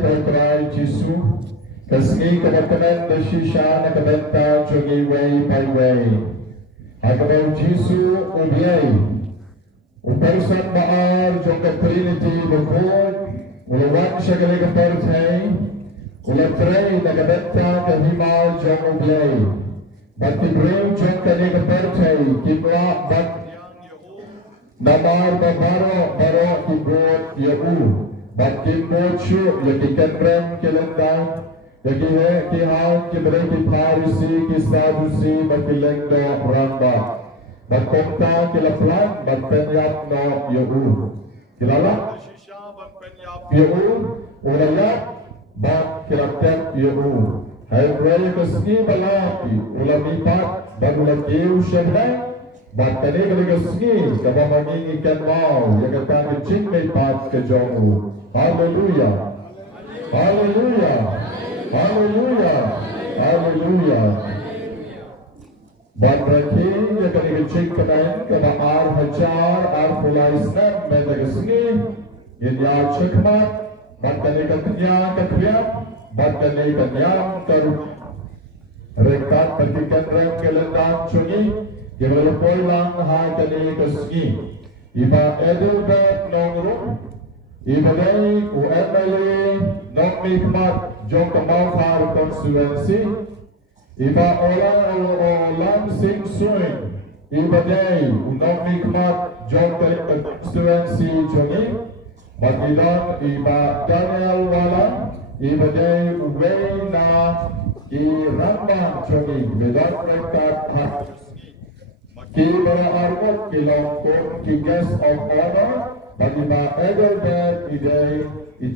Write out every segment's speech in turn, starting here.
Trai Jisu, Sngi kebetulan desisya nak bentang jogi way by way. Agak Jisu ubiai, upersan maar jongka Trinity berkod, ulawan segala kepercayai, ulat Trai nak bentang kehimal jong ubiai. Bati breu jongka ni kepercayai, kimla bat namar baro kibot yau. Bagi mochu, yaki kenrem kelendang, yaki he ki hal ki bereki Parish ki Sawsymper bagi lengdo ramba. Bakokta kelaplan bakpenyap no yau. Kilala? Yau, ulayat bak kelapten yau. Hai raya keski balaki, ulamipat bagulakiu syedai. Bakane kalau Sngi, kalau mengingi ikan mau, yang kata jingmihpat ke jauh. Haleluya, haleluya, haleluya, haleluya. Bakane yang kata jingmihpat kalau ar hajar ar pulai snap menjadi Sngi, ini ar cekmat. Bakane katanya katriap, bakane katanya karu. Rekat pertikan rem kelendang cungi. Kebal poilang hakani Sngi. Iba Edelbert nongru, iba day UMLA jingmihpat jong kemauan konstituensi. Iba orang sing swing, iba day jingmihpat jong konstituensi jongi. Magidan iba Daniel wala, iba day Wena irambang jongi. Bedan mereka hak. Kibara armut kilongkot ki guest of honor bagi ma Edelbert idai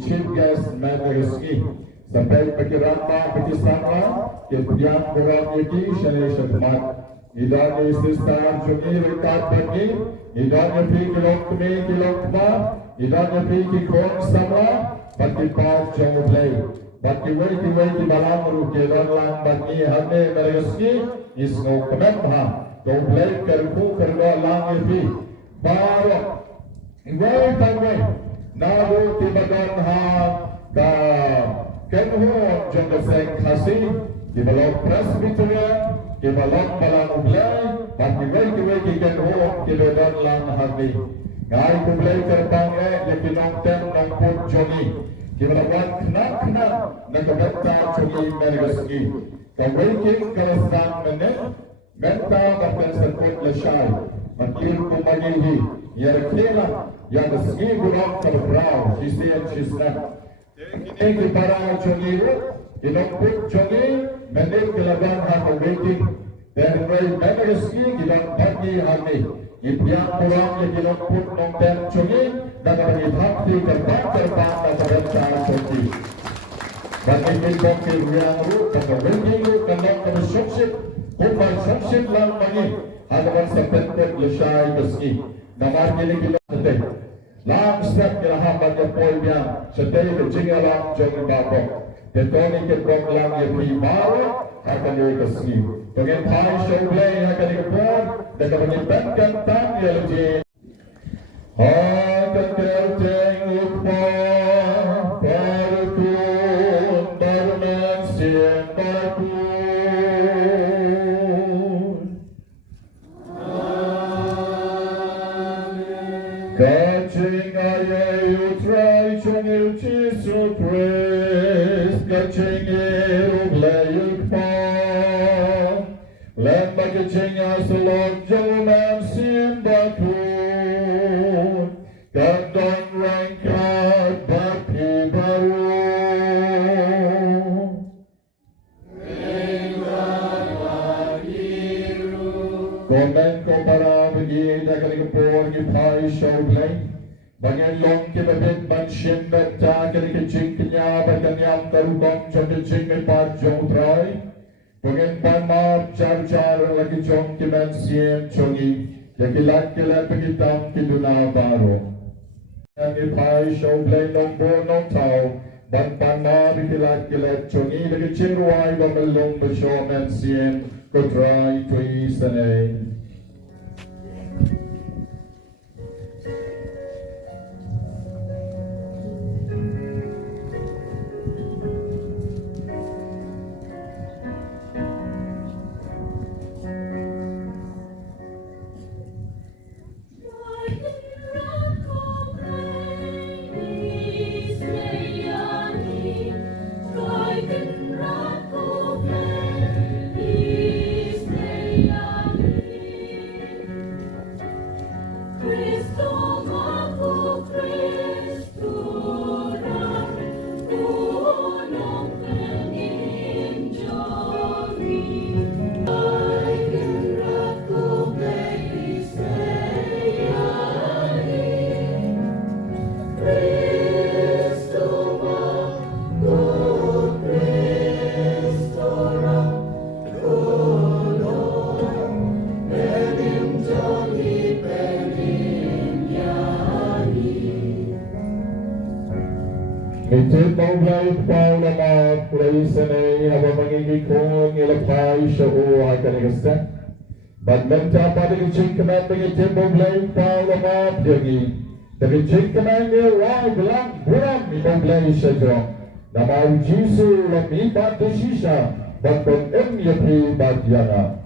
chief guest menjadi Sngi sampai perkiraan bersama kemudian orang ini syariah syariat idan istisar jungi rekat bagi idan yang kilokma idan yang kong sama bagi pak jong play bagi wei balam ruki dan lang bagi hane menjadi Sngi isno kemen Komplek kerbu kerja lang itu baru way by way nabu tibadan ha ka kenhon jangka seng kasih di balok presbyterian di balok palang ublay bagi way kenhon tibadan lang hari ngai kumlay kerbang lebih nongtem nongput jongi di balok kena nakabenta jongi mergasi kawai kalau sedang menit Menta bahkan serput lesai, makin kumanyihi, yang kira yang Sngi gurau terberau, sisi yang sisna. Ini para jongiru, inokput jongi, menik kelaban hak waiting, dan mulai menik Sngi kita bagi hari. Impian pulang yang inokput nongten jongi, dan bagi bhakti terbang dan berencana jongi. Bagi milbok yang ru, dan waiting ru, dan bersyukur. Kumpai Sawsymper lang mani halaman sa pentet lesai Sngi. Namar kini kita sedih. Lang step kila hambat ya poi biang sedih ke jingalang jong babok. Tetoni ke prok lang ya primaro akan dari Sngi. Dengan Parish Oblay akan dikepon dan dapat dibentkan tang ya lebih. Akan terteng upah parkun barman siang baku. Catching I Trai changil Jisu praise, catching it oblayuk pan. Lembag catching as the Lord Joman simbakun. Gandong rangkat baki baru. Komen ko para bagi kali kepon ki Parish Oblay. Banyak long ke bebet manshin beta kali ke jingknya berkanyam karubang jom jingmihpat jom Trai. Banyak panmar jar lagi jom ke mansien chongi. Yang kilat pegitam ki duna baro. Yang Parish Oblay nong tau. Ban panmar kilat chongi lagi cingruai bamelong besyom mansien ko Trai tui sanay. Itu maulah Paulama Plaisane Haba mangigikong ilapay siya o ay kanigasta Badmenta pada kecing keman begitu maulah Paulama Diagi Kecing keman dia wai belang buram maulah siya Nama Jisu lamihpat sisa Badmen yakri badyana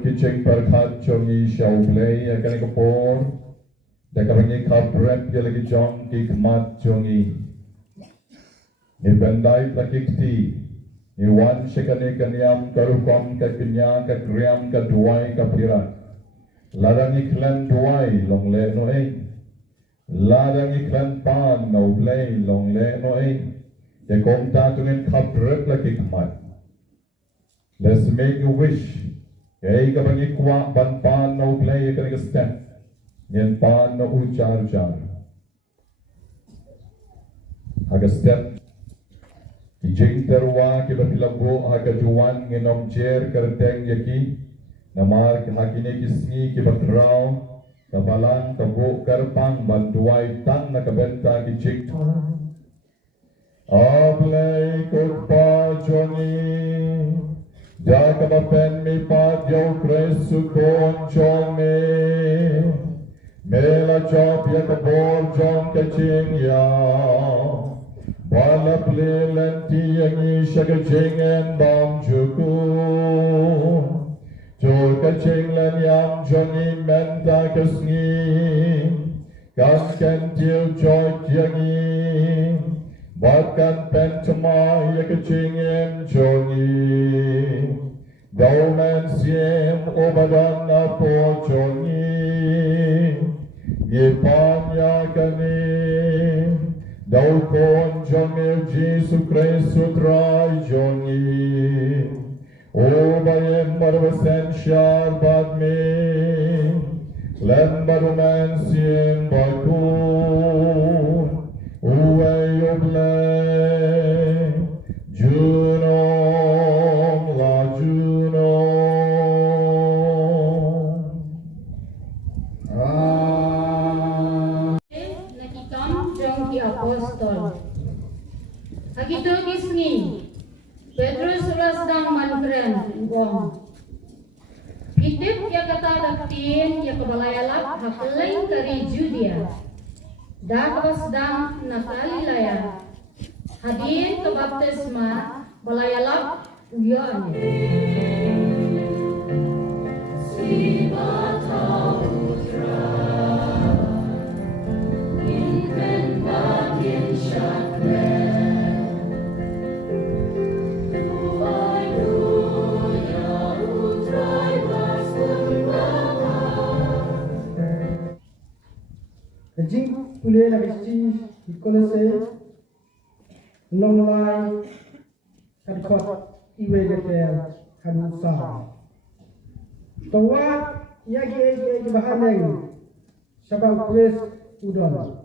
Kicing perkat jongi shaublay akan kapor Dakabangi kabrep ya lagi jong kikmat jongi Ni bandai prakikti Ni wan shikane kanyam karukom kaknya kakriam kaduai kapirat Ladang iklan duai long le noe Ladang iklan pan naublay long le noe Dekom ta tungen kabrep lagi kikmat Let's make a wish Kaya ka bang ikwa ban pan na uglay ka nag-step Yan pan na ujar-jar Haga-step Kijing terwa kibatilabo haga-juwan Nginom jer karteng yaki Namar kahakine kisngi kibatraw Kabalang kabo karpang Banduay tan na kabenta kijing Ablay kutpa jongi Jagabapen mi padyo kresu kon chong me Mela chop yakabor jong kaching ya Balap lelenti yangi shagaching en bam juku Jor kaching len yam jongi menta kasngi Kan kentil joy yangi Bahkan pentama yakaching en jongi Daumen siem obadan na po jongi Yepan yakani Daukon jongi Jisu Kristu Trai jongi Obayen marwasen shar badmi Len barumen siem bakun Uwe yoble Junom la Junom Nakitam jong ki apostol Agito kisngi Petrus rasdang manfren Wong Itip ya kata daktin ya kebalayalap hakeleng dari Judea Dakawasdang nakalilaya Hadin ke baptisma balayalap uyan Jing kuliah la besti ikolase long lai kadkot iwe geter kanusa. Tawat Iagi bahaneng sabab kuis udon.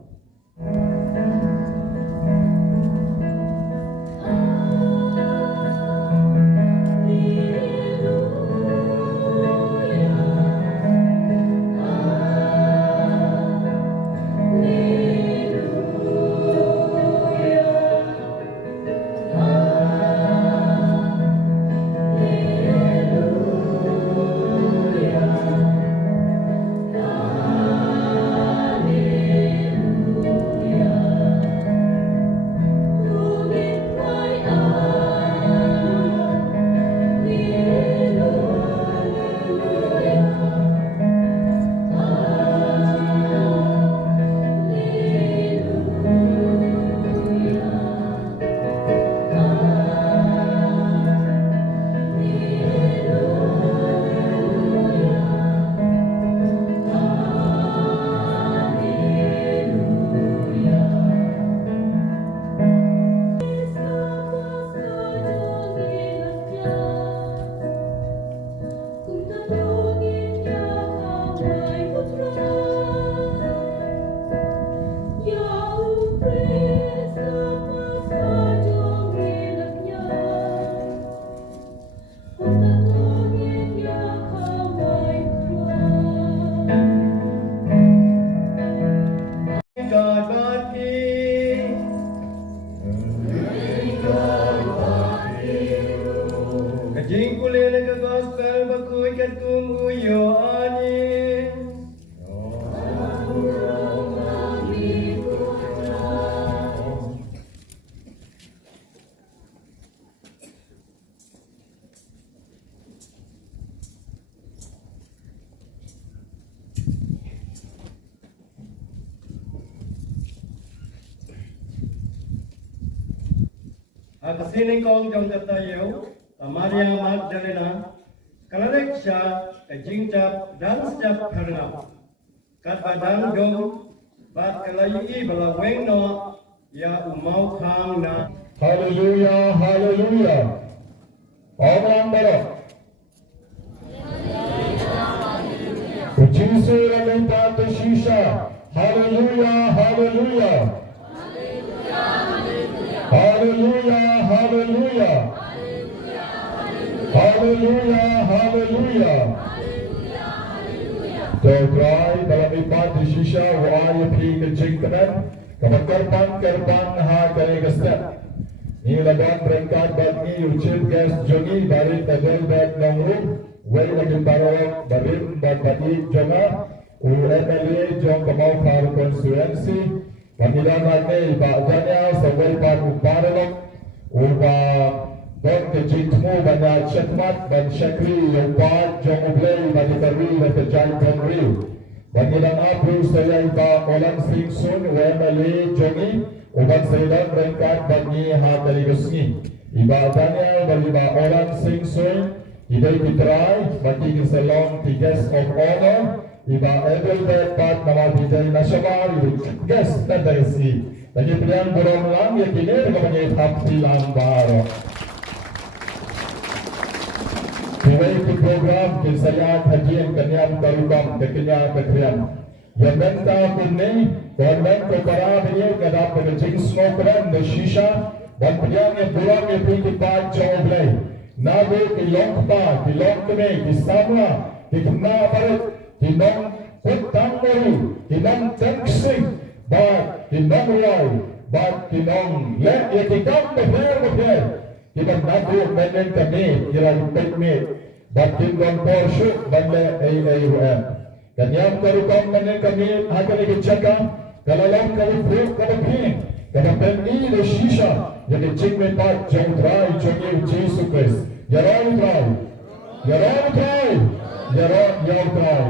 Kesini kong jong tertayu, Maria Magdalena, Kalareksha, Jingjap dan sejap karena kat badan jong, bat kalayi bala wengno, ya umau kang na. Hallelujah, hallelujah. Orang berok. Jisu lalita teshisha. Hallelujah, hallelujah. Hallelujah, hallelujah. Hallelujah, hallelujah. Trai dalam ibadat di shisha wahai pergi ke jingkanan, keberkorban ha kali kesat. Ini lawan berangkat bagi ucap gas jongi dari tadel bad nongru, wei lagi barok barim bad bagi jonga, UMLA jong kemau faru konstituensi. Panggilan lagi Pak Daniel sebagai Pak Ubarok, Ubah Don kejitmu banyak syakmat dan syakri yang Pak Jong Ublay bagi terwi dan terjai pengri. Panggilan Abu saya Pak Olan Singsun UMLA Jongi, Ubat Sayyidan berangkat bagi Hatari Gusni. Iba Daniel bagi Pak Olan Singsun, Idai Trai bagi Salon Guest of Honor. Iba Edel Pat nama Bidai Nasional guest dari si. Lagi pilihan burung lang yang kini dengan hati lambar. Kini itu program kisayat hajian kenyam tarukam kenyam kenyam. Yang benta kini government kepara ini kadang penjing smokeran dan shisha dan pilihan yang burung yang pergi pat jauh belai. Nabi kilongpa kilongkene kisamla kikna barat. Tinong Putangmori, tinong Tengsing, bat tinong Roy, bat tinong Let, ya tikam befer, tinong Nabu, menen kami, kirang teknik, bat tinong Porsche, banda AAUM. Kanyang karukang menen kami, akan ikicaka, kalalang kalipuk, kalapin, kalapin ni shisha, yang jingmihpat, jong Trai, jong Jisu Christ. Yarong Trai, yarong Trai, yarong Trai.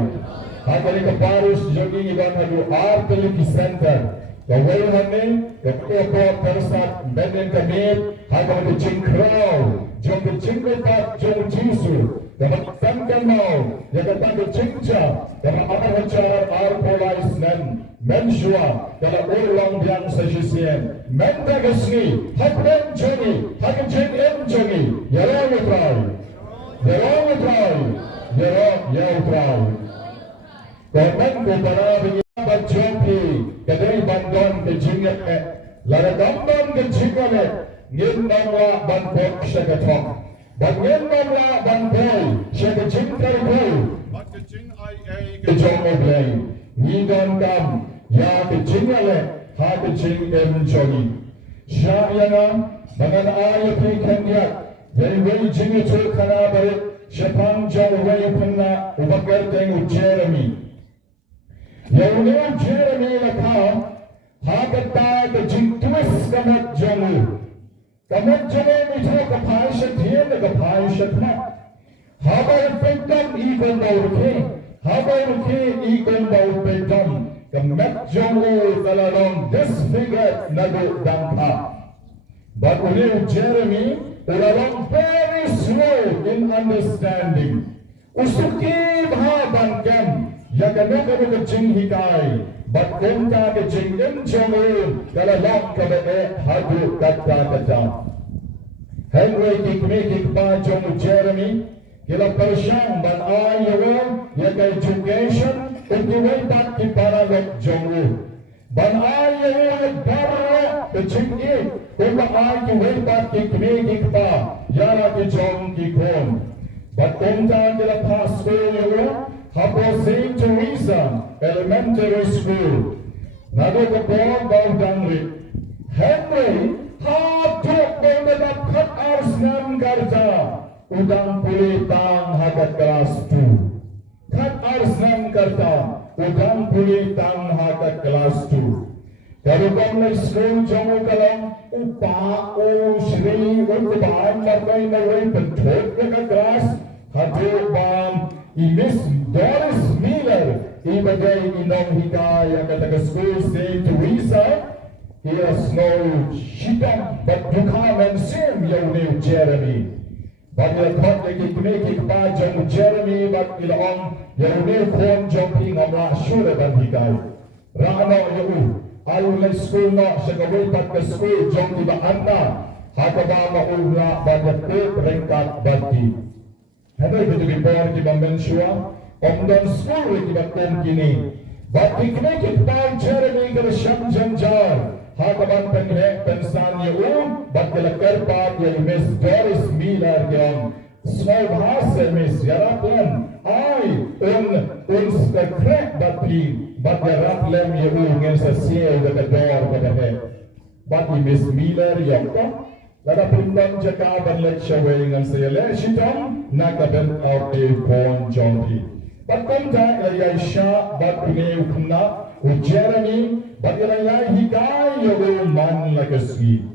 Hari ke Parish jogging iban hadu Artillery Center. Kawai hane, kau persat benden kamit, hadu ke jingkrau, jom ke jingmihpat, jom Jisu. Dapat tangkan mau, jaga tangkan jingja, dapat apa hajar arpolais nan, menshua, dalam ulang yang sesisian, mentagasni, hakmen jongi, hakan jing jongi, yarong Trai, yarong Trai, yarong Trai. Komen ko para bagi jompi kadai bandon ke jingat lara bandon ke jingat ngin namwa bandon syagathok bangin namwa bandon syagajingkar ko bat ke jing ai ke jomo blai ni don kam ya ke jingale ha ke jing em jogi syayana bangan ay pe khandiat very very jingatul khana bare shapang jawai phanna ubagar teng Jeremy Yaunia Jeremy lakha hagata ke jingtuis kamat jamu mitho ka Parish thien ka Parish thma habai pekam ikon daurke habai rukhe ikon daur pekam kamat jamu kalalong disfigured nagu dampa but only Jeremy kalalong very slow in understanding usuki bhaban kam ya kanu ke jing hikai bat konta ke jing em jomu kala lok ke be hadu kata Henry ki pa jomu Jeremy kila persang ban ayo ya ke education untuk bat ki para lok jomu ban ayo barra ke jing e ko ayo bat ki pa ya ra ke jom ki kon bat konta kila Paskha Hapo St. Teresa Elementary School. Nado ko po Baudangri. Henry, hatok ko medap kat ars ngam karja. Udang pulitang hagat kelas 2. Kat ars ngam karja. Udang pulitang hagat kelas 2. Kalau kau school jamu kalau upa o Sri utbaan makai nawai bentuk ke kelas hadir bam Miss Doris Miller, ibagay inong hikaya kata ke school St. Teresa, ia snow shitang but dukaman sim yaw Jeremy. Bagi lakot lagi kumikik pa jong Jeremy bat ilaong yaw kon jong pingamla syura ban hikay. Rano yaw alu na school no siya gawin pat ke school jong ibaan na hakaba maula bagat rengkat bati. Henry betul bor ki bambensua omdon school ki bakom kini bat ki pang Jeremy ke syam janjar ha kaban pengne pensan yu bat ke lekar pat ya Miss Doris Miller yang small bahasa Miss yaraplan ai un skrek bat yaraplan yu ngen sa siel ke dor ke he bat Miss Miller yang Lada pundang jaka ban lecture ngan saya le shitam nakaben out de pon jompi. Pakom ta ya sha bat ne ukna u Jeremy bat ya hikai yo man lagasi.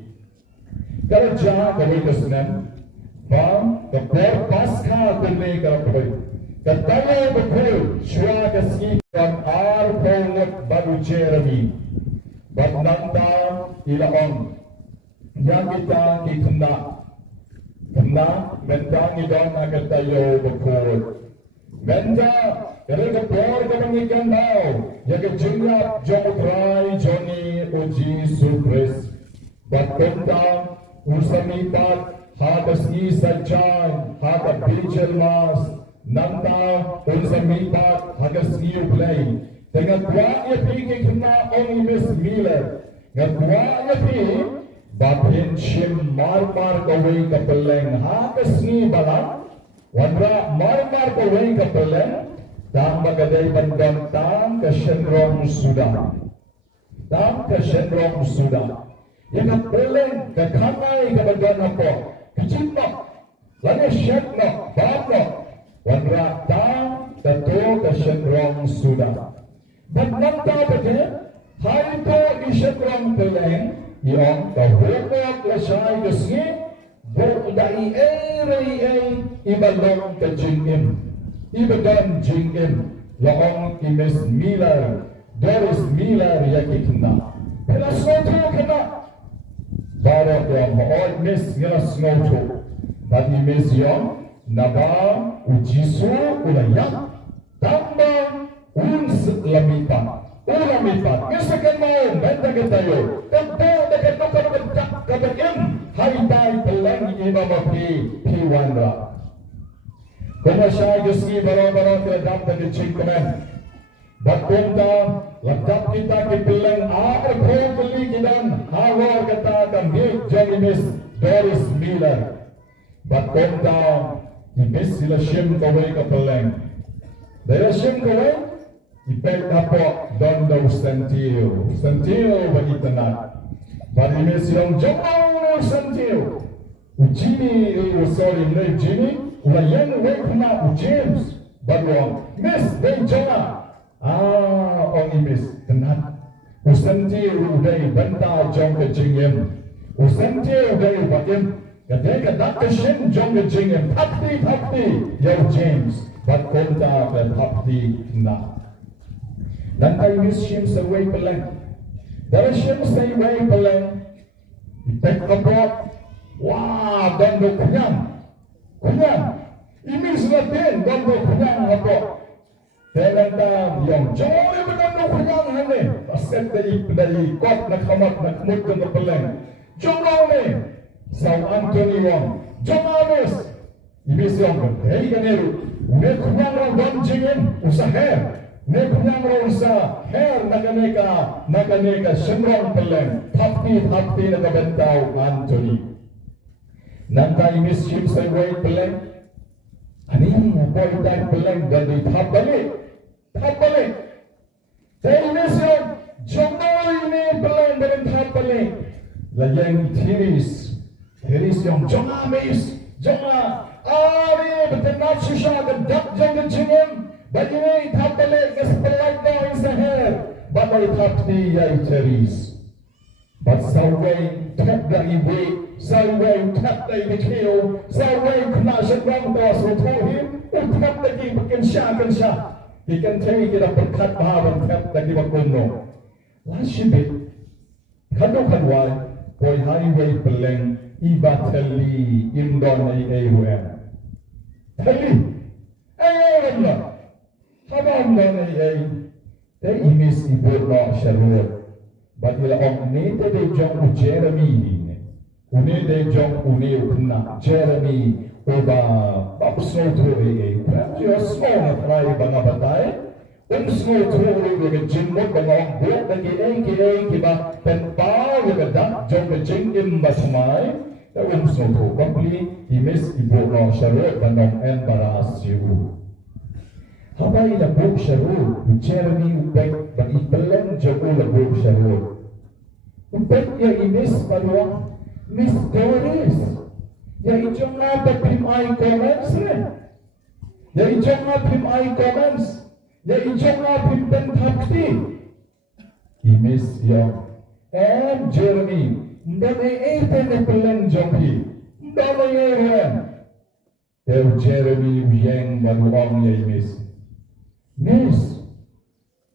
Kalau ja kawai kesnan ba the Paskha kunne ka kawai. Kataya betul shwa kasi kan ar pongot baru Jeremy. Bat nanta ilaong yang kita kena benda idon akan tayo betul benda kerana por kemengikan tau yang kejengap jom Trai Johnny o Jisu bat benda Sawsymper hata Sngi sajan hata bijel mas nanta Sawsymper hata Sngi play dengan kuatnya pergi kena only Miss Miller dengan kuatnya pergi Bapin shim mar kawai kapeleng ha Sngi balang wandra mar kawai kapeleng dam bagadai bandang tam ke shenrong sudah yang kapeleng ke kamai ke bandang apa kecimma lani shenno babno wandra tam ke to ke shenrong sudah bandang ta bete hai to di shenrong peleng yang kahukak lasai kesni berdai ibalong ke jingim ibadan jingim laong Miss Miller Doris Miller yakitna pelas ngoto kena barok yang maol Miss ngelas ngoto bagi Miss yang naba Jisu ulayak tambang uns lamipan Ulamipat, misalkan mau benda ketayo, tempo dekat nukan kabakim, hai pelang imam piwanra. Kuma syai yuski barang-barang ke dam dan cingkemen. Bakunta laptap kita kipileng ar koli kidan hawar kata kami James Doris Miller. Bakunta imis sila shim kawai kapileng. Daya shim kawai ipek apo dondo sentio bagi tenat. Bagi imis silang jomau sentio. Ujini sorry nai Jimmy ulayan wei kena James bagong miss dei jonga ong imis tenat usanti udai banta jong ke jingem usanti udai bagem kadai kadak keshin jong ke jingem thapti yau James bat konta dan thapti na dan ai miss shim sawai peleng dari shim sawai peleng ipek kapot. Wah, dondo kunyang. Ini selatin dondo kunyang apa? Telentam yang jauh dondo kunyang hane. Aset dari kot nak kamat nak mut dondo peleng. Jauh ni, San Antonio Wong. Jauh ni, ini siapa? Hei kaneru. Ne kunyang orang donjingin usaha. Ne kunyang orang usaha. Her nakaneka semrong peleng. Thapti nakabentau Antonio. Nanti imis shim sawai peleng, ani apa itai peleng dan thap balik. Tapi imis yang jomblo ini peleng dan thap balik. Layang tiris yang jonga mis, ari betenat susah kedak jang jengem, bagi ni thap balik kesepelak dah insahir, bagai thap di yai tiris. Basawai thap dari we. Sawai tap dari kecil, sawai kena sekarang tos rotohim, tap lagi makin syah. Ikan cai kita berkat bahawan tap lagi bakuno. Lasibit, kadukan wai, koi highway peleng, iba teli, imdon AUM. Teli, AUM lah. Habang don AUM, te imis ibu lo syarul. Batilah orang ni te jong Jeremy. Uni de jong uni ukna Jeremy oba babsno thori prajyo small Trai banga batai sno thori de jimmot banga bot de ki ba pen pa de da jong jingim basmai ta sno tho kompli imis ibo no sharo banong en barasiu habai la bok sharo Jeremy ubek ba ibelen jogo la bok sharo ubek ya imis palwa Miss Doris, ya ijong na pim I comments ya ijong na pim I comments, ya ijong na pim ben thapti. Miss yang and Jeremy, ndone ten peleng jonghi, ndone ren. Ter Jeremy yang manuang ya Miss,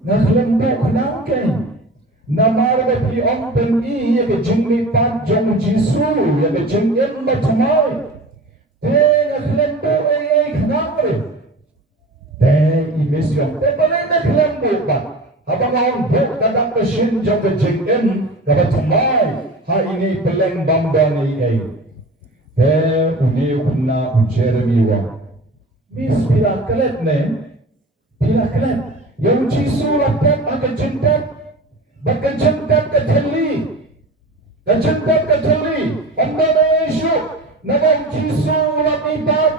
nakhlembok nangkeng. Namargati om pengi ya ke jingmihpat jong Jisu ya ke jingin macamai te nakhlendo ay khnamre te imisyon te balay nakhlembo ba habang ang buk kadang kashin jong ke jingin kabacamai ha ini peleng bambani ay te uni kunna Jeremy wa mis pilakalet yang Jisu rakyat akan jengkat Bahkan jentap ke tali, anda Yesu, nama Jisu lamibat,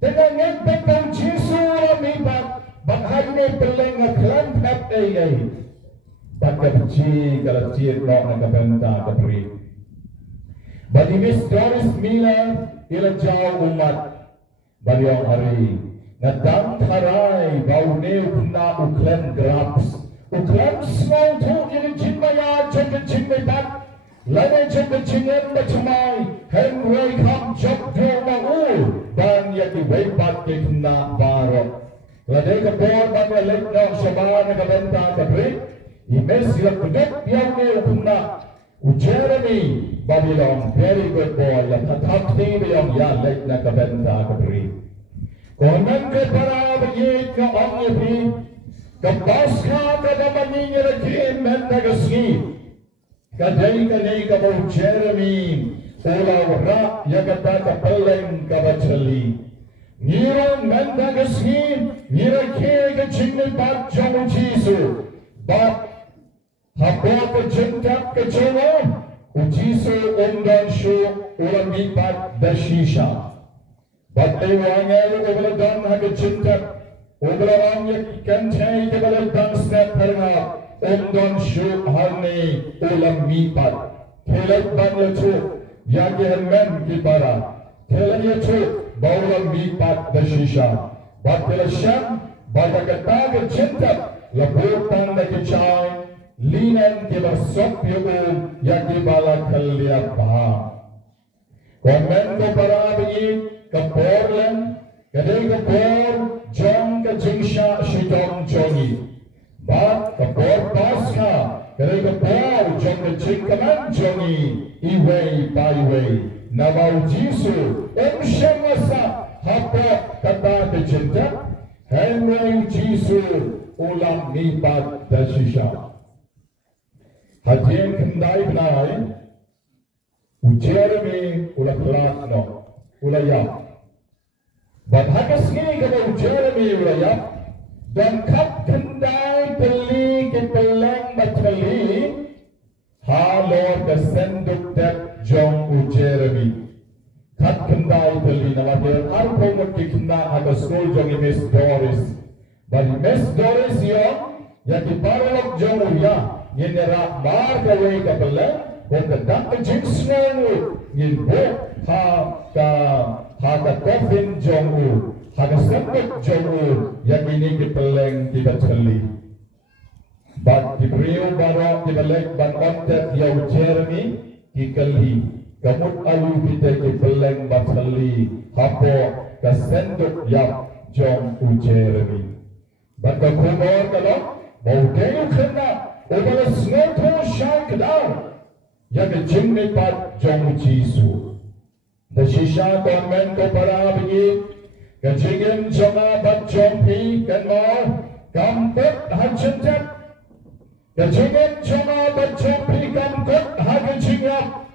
dengan yang Jisu lamibat, bahkan ini peleng aklan tap ayai, bahkan kalau ciri nak benda keberi. Bagi Miss Doris Miller, ila jauh umat, bagi orang hari, ngadam Trai, bau neu kena uklan grabs. Uklan small tu ini jingmaya jengke jingmihpat, lada jengke jingem macamai, henry kam jok do mau, dan yang diwaipat ke kena barok. Lada kebor bagi lekno sabar nakabenta kabri, imes sila kuduk yang ni kena. Jeremy bagi long very good boy, yang tatap ni yang ya lekna kabenta kabri. Konon ke para bagi ke orang ini. Ke Paskha kada maninya lagi menda kesni, kadai kabau Jeremy, ulah rak ya kata kapeleng kabacali, ngirong menda kesni, ngira ke ke jingmihpat jong Jisu bat habot ke jingtap ke jongo Jisu umdan shu ulam mihpat dashisha bat wangel ubladan ha ke jingtap ublawan ikan chai ke baladan snap harga umdan shu harne ulam mihpat kelak ban lechu yagi hermen ki bara kelak lechu baulam mihpat dashisha bat kelasham bat kata ke jingtap labutan ke chai linan ke bersop yung yang di bala kalian paham. Komen ko para bagi keporlen, kadai kepor jong ke jingsha shidong jongi. Bat kepor Paskha, kadai kepor jong ke jingkaman jongi. Iway by way, nabau Jisu, syamasa hapa kata ke cinta. Henry Jisu ulam mihpat dashisha. Hadian kendai benai Jeremy ulah kelak no ulah ya. But hagas ni kalau Jeremy ulah ya dan kap kendai teli ke peleng bateli halor ke senduk tep jong Jeremy kap kendai teli nama dia arpo mati kena hagas school jong Miss Doris. But Miss Doris ya di paralog jong ya. Yin rak mar ka way ka pala kung kadak ka jingsnang yin bo ha ka coffin jong ha ka sabot jong yang ini ki peleng ki batali bat ki brio baro ki belek ban ontet yaw Jeremy ki kali kamut alu kita ki peleng batali hapo ka sendok yap jong Jeremy bat ka kumor ka lo mau kayo kena Obala snoto shank down. Yang jingmihpat jong Jisu. The shisha government ko para bagi. Kajingin jonga bat jong pi kan mo. Kampot hajentap. Kajingin jonga bat jong pi kampot hajentap.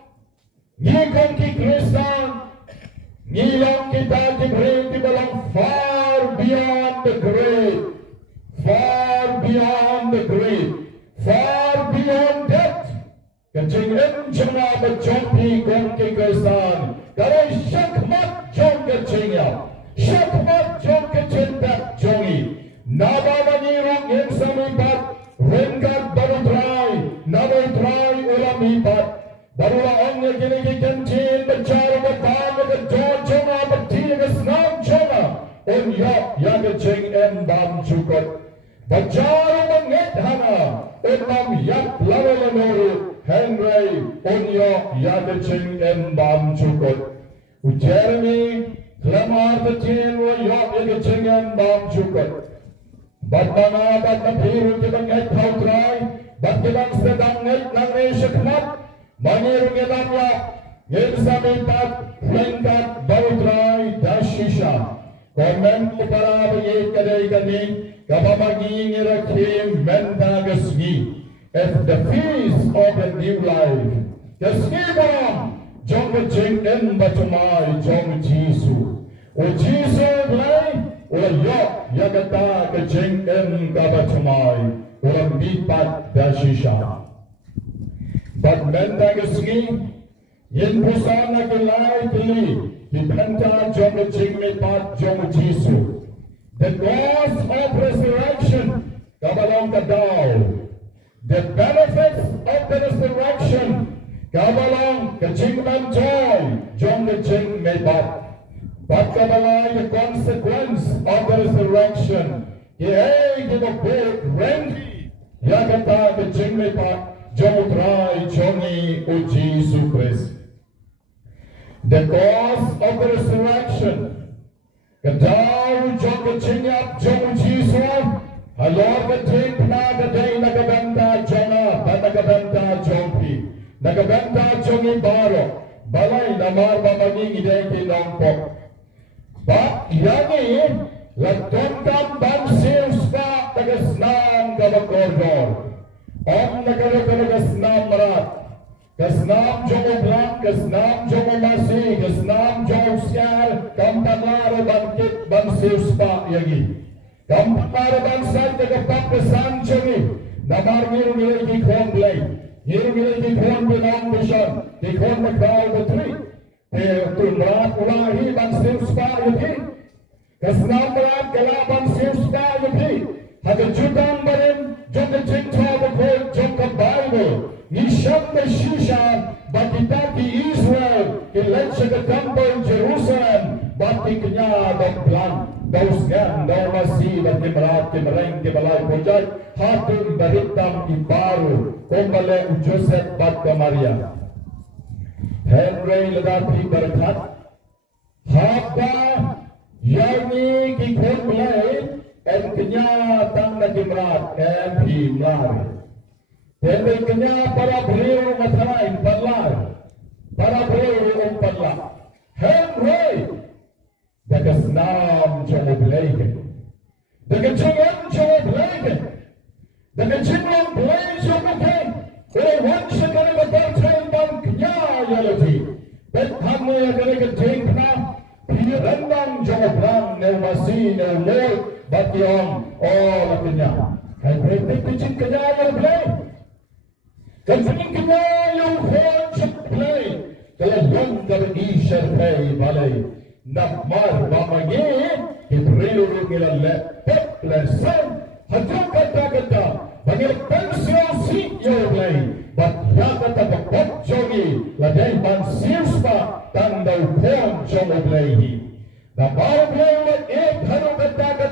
Ngikong ki Kristan. Ngilong kita diberi di dalam far beyond the grave. Far beyond the grave. Far beyond that, kacingin cuma berjumpi kong kekaisan. Kalau syakmat jom kacingnya, syakmat jom kecintak jongi. Naba manirung yang samipat, ringkat baru Trai, naba Trai ulam mihpat. Baru laangnya kini kekencin bercara bertanya ke jonga bertanya ke senam jonga. Unyok yang kecing embam cukut. Bercara mengit hana. Enam yak lawalanoro Henry onyo yadaching embam cukut. Jeremy klamar tachin wa yok yadaching embam cukut. Bat mana bat napiru kita ngait kau Trai. Bat kita sedang ngait nang syakmat. Manirung yadam ya. Ngait samipat ringkat bau Trai dashisha. Komen upara bagi kadai kani. Kapamagi ngirakim menta kesgi. At the feast of a new life. Kesgi bang. Jong jing en batumai jong Jisu. O Jisu blai. O yok yagata ke jing en kabatumai. O mihpat dashisha. But menta kesgi. Yin pusana kelai tili. Dipenta jong jingmihpat jong Jisu. The cause of resurrection, kabalong kadaw. The benefits of the resurrection, kabalong kajingman joy, jong jingmihpat. But kabalong the consequence of the resurrection, kihei kimabot rendi, yagata kajingmihpat, jong Trai, jongi o Jisu Christ. The cause of the resurrection, kadaw jong kachingap jong Jisu, halor kating na kaday nagabanta jonga, ba nagabanta jong pi, nagabanta jong ibaro, balay namar ba maging iday kinongpok. Ba yani, lagton kam bansius pa tagasnam kabakordor, om nagalagasnam marat, kasnam jong ublang, kasnam jong umasi, kasnam jong usyar, kampaglaro bangkit bansius pa yagi. Kampar bangsa jaga pakesan cumi. Namar ngiru ngiru di khon belai. Ngiru ngiru di khon benang besan. Di khon makau betri. Tumrat ulahi bangsa spa yuki. Kesnam berat kala bangsa spa yuki. Haga judan barin. Jangka cinta berkol jangka Bible. Nisham Shisha. Bakita di Israel. Kilensa ke temple Jerusalem. Bati kenya dan plan. Dauskan, daw masih bagi merat, kemereng, kebalai pojat, hatim beritam ibaru, kembali Joseph bat ke Maria. Henry ledati berkat, haba, yani kikon belai, en kenya tang lagi merat, en himlar. Henry kenya para beliau matarain perlar, para beliau perlar. Henry. Daga snam jomo blake. Daga chungan jomo blake. Daga chungan blake jomo blake. Ore once kare batar chain bam kya yalati. Bet hamne kare ke chain na. Pia randang jomo blang ne masi ne mol batyong all knya. Hai break pitching knya yal blake. Kanjing knya yung phone chip blake. Kala yung kare ishar pay balai. Namar bamagi Ibril ngilalla peplesan hajung kata bagi pensio si yoglai bat yakata bapak jogi ladai mansirpa tandau pon joglai namar blai ek haru kata ka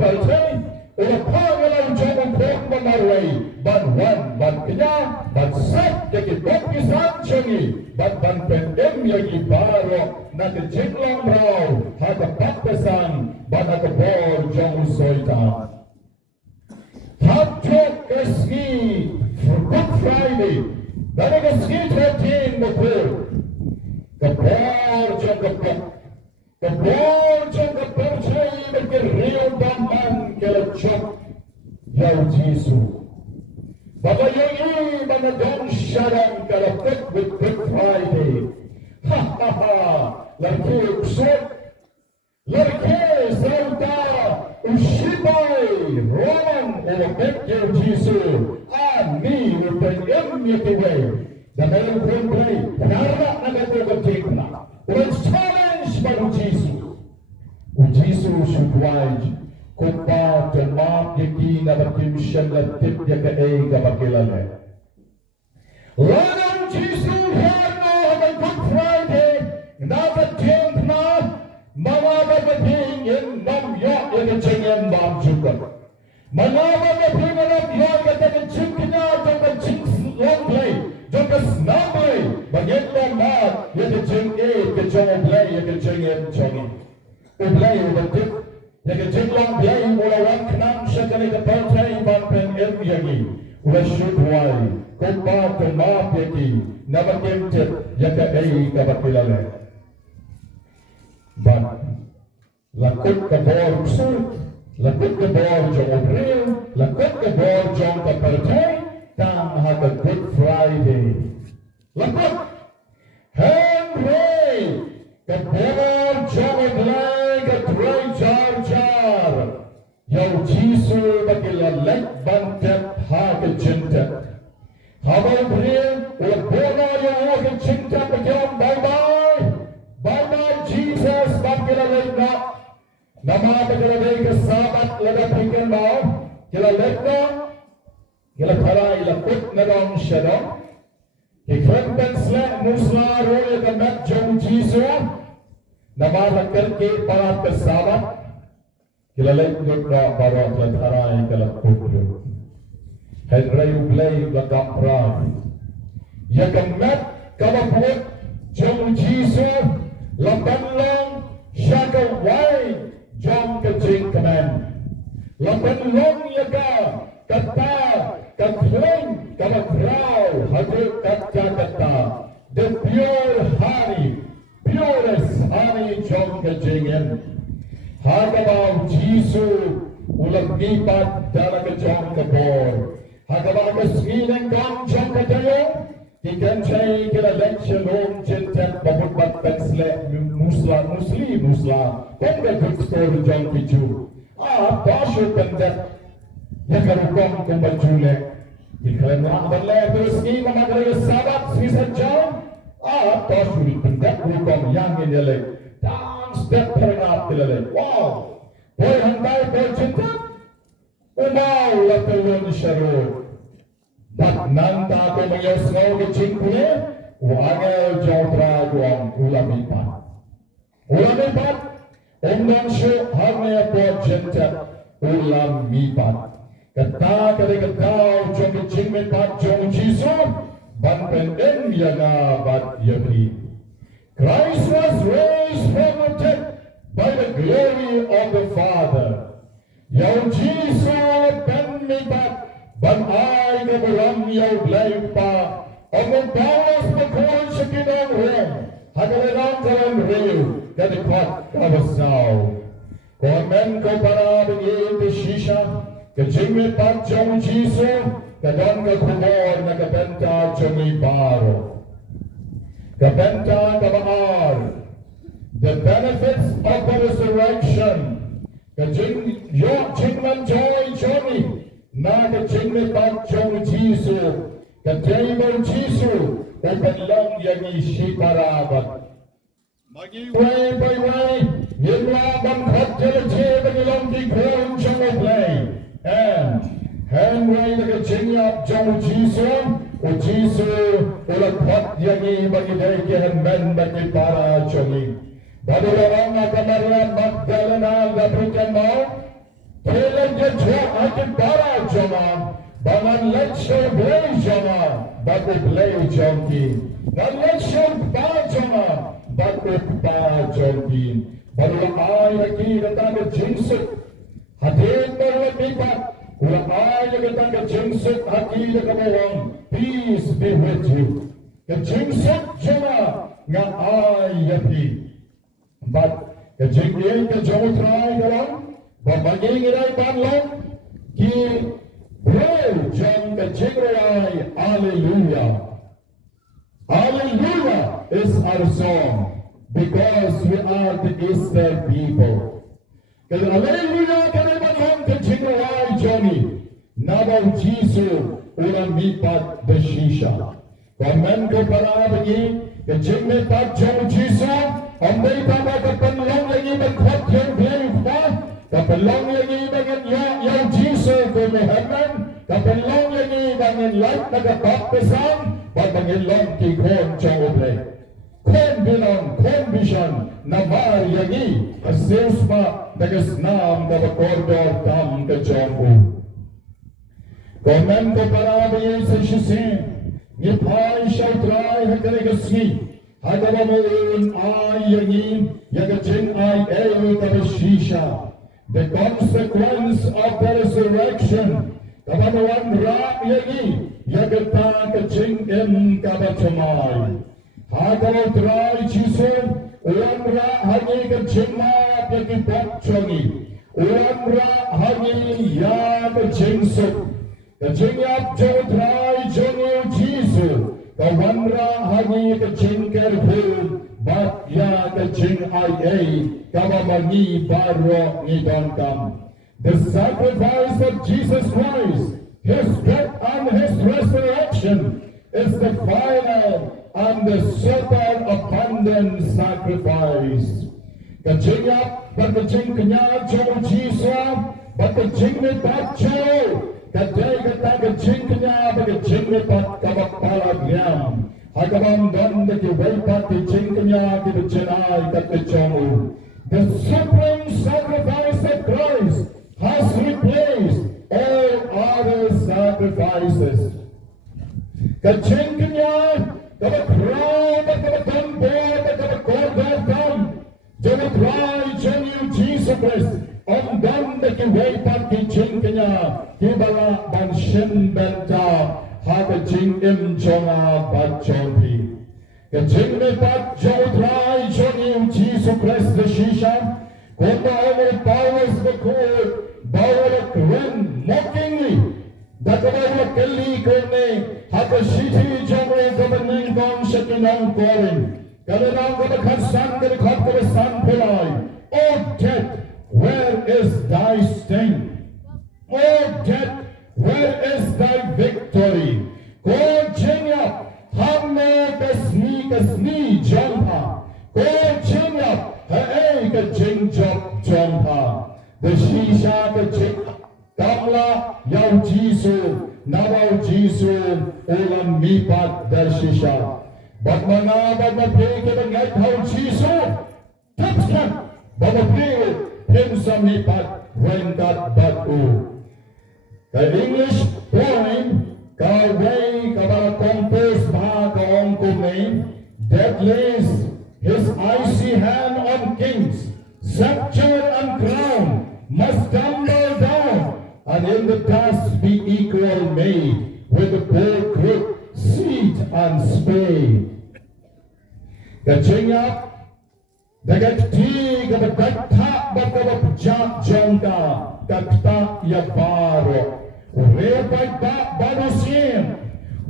percai ula pangalau jogong pon mamarwai ban wan ban kenya ban sat jadi kisan jogi ban pendem yagi baro na ke jinglang rau haka pakesan bana ke bor jong soita Hapjok ke Sngi Good Friday dana ke Sngi 13 mukul ke bor jong ke bor jong ke percaya ke rio daman ke lecok yau Jisu baba yai bana dong syarang ke lecok with Good Friday ha ha ha lagi usut, lagi serta usibai, Roman oleh Jisu, ani bertemu metuai, dan dalam perempuan, karena ada kebetulan, orang challenge baru Jisu sukuai, kupa jemaat yang dapat dimisyan latip yang keega bagilannya. Lalu Jisu harna ada Good Friday. Dapat jengna mawaba beting yang nam ya yang jengen bam juga. Mawaba beting nam ya yang jengkina jengka jeng long play jengka snap play bagian mat yang jeng ke jeng play yang jengen jongi. Play betul yang jeng long play mulawan kenam sekali ke partai bam pen yagi. Ulah syukwai kompa kemap yagi. Nama kemcet yang kadai kabakilalai. But lakut ke bor usut, lakut ke bor jong April, lakut ke bor jong ke partai, tam haga Good Friday. Lakut Henry ke bor jong April ke Trai jar. Yau Jisu bagi lalek bantep haga cinta. Haga April, ulah bono yang haga cinta bagi bye-bye. Bye-bye Jesus, kita lena nama kita lagi sahabat lada pikir mau kita lena kita karai lakut nadong shadow kita pensle musla roya kemat jong Jisu nama lakal ke para sahabat kita lena baru kita karai kita lakut Henry ublay lakam prai ya kemat kabaput jong Jisu lapan long Shaka wai jom kecing kemen. Lapan long yaga kata katleng kabakrau hadu kata. The pure honey, purest honey jom kecingen. Hagabau Jisu ulang nipat dalam kejong kebor. Hagabau kesmineng kong jom kecayong. Ikan cai kira lecture room cinta babut bat pensle musla, kongga good story jang picu. Tashu pendat yang kerukom kumbajule iklan berleh terus ini memakai sahabat sebisa jam tashu pendat kerukom yang ini leh dan step terangap dileh wow boy hantai boy cinta umau lakukan syarul dan nanta aku menyesal ke cingkune wangel jauh teraguam ulamipan Undang syuk hanya buat cinta ulam mipat. Kata kau jom jingmihpat jom Jisu banpen yaga bat yabri. Christ was raised from the dead by the glory of the Father. Yau Jisu ben mipat ban ai keberam yau blaypa. Omong bawas berkuat sekitar rem. Hagalang kawan real. Jadi kuat kawasau. Komen kau para begini ke shisha, ke jingmihpat jom Jisu, ke don ke kubur na ke benta jomi baru, ke benta ke baar. The benefits of the resurrection, ke jingman joy jomi, na ke jingmihpat jom Jisu, ke table Jisu, ke belong yang isi parabat. Bagi way by way, yemla ban khat jele bagi long di kron chong play and hand way the jinyap jong Jisu o Jisu ola khat yangi bagi dai ke han men bagi para chongi badu orang akamarian magdalena gabrikan mau telan je jwa akin para choma bangan lecho play choma bagi play chongi dan lecho para choma bakut pa jongin baru ai lagi kata ke Jisu hadir berlebihan ulah ai kata ke Jisu hadir ke bawang peace be with you ke Jisu cuma ngah ai yapi but ke jingye ke jauh Trai dalam berbagi ngirai panlong ki bro jang ke jingrai hallelujah. Hallelujah is our song because we are the Easter people. Because Hallelujah kami bangun ke jingrawai Johnny nabaw Jisu ulang mipat the shisha. Komen ko para bagi ke jingmihpat jom Jisu amday tama kapalong lagi magkhat yung blayong pa kapalong lagi bagan yung Jisu kumihanan kapalong lagi bagan light nagabaptisan pagmangilong ki kon chawble kon bilang kon vision na mariyagi asesma nagasnam kabakordor tam ka chawbu komen ko parabi sa shisin ngipai siya Trai hakarigasgi hagawamoon ay yagi yagajin ay eyo kabashisha the consequence of the resurrection kabanuan ra yagi yagata kecing kabacamai hagaw Trai Jisu ulang ra hangi kecing ma pagipot chongi ulang ra hangi ya kecing suk kecing yap jo Trai jongi Jisu kawan ra hangi kecing kerhul bat ya kecing ai kabamangi baro ngidangkam the sacrifice of Jesus Christ His death and His resurrection is the final and the super abundant sacrifice. Kajingap berkajing kenya jauh Jisu berkajing mipat jauh kadai kata kajing kenya berkajing mipat kabak palagyam hagabang dan dekiwaipat kajing kenya kibacenai katkejamu. The supreme sacrifice of Christ has replaced all other sacrifices. Kajing kanya kabak raw kabak tambo kabak kordatam jauh Trai jauh Jisu Christ om dan dekiwaipat kajing kanya kibala banshin benta hakajing jonga bachonpi kajingmihpat jauh Trai jauh Jisu Christ the shisha kota over powers the court bawal kren mockingly dakabawal kelli korne hakashiti jamre kabaning kong shakinang korin kalanang kabakhasan kabakhat kabasan pilay oh death where is thy sting? O death, where is thy victory? Go jingap, hamme kasni jompa. Go jingap, hae ka jingjop jompa. The shisha ka jing kamla yau Jisu, nawau Jisu, ulam mipat dar shisha. But manabad na peke bangai hau Jisu, tapskan, babapil, himsa mipat, wendat batu. The English poem, Kaway kabala compose bha kaong kumay, that lays his icy hand on kings, scepter and crown, must tumble down, and in the dust be equal made, with the bold crook, seat and spade. Kachingap, dagati kabagata bakabapjak jangka, kakta yabaro. Repay ba banusin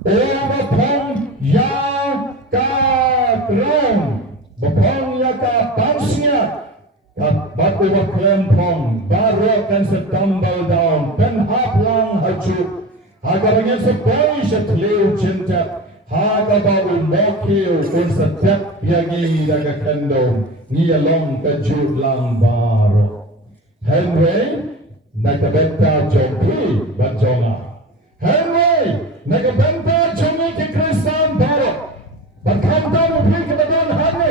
bapong ya katrong bapong ya kapansnya kat batu baklempong baro kan tumble down pen haplang hajuk hagarangin sa Parish at liw cinta hagabawul mokil kun sa tep yagi dagakendo ngiyalong kajud lang baro. Henry nakabenta jompi banjonga. Henry nakabenta jompi ke Kristan baro. Bagkamta mo pi kebadan hanne.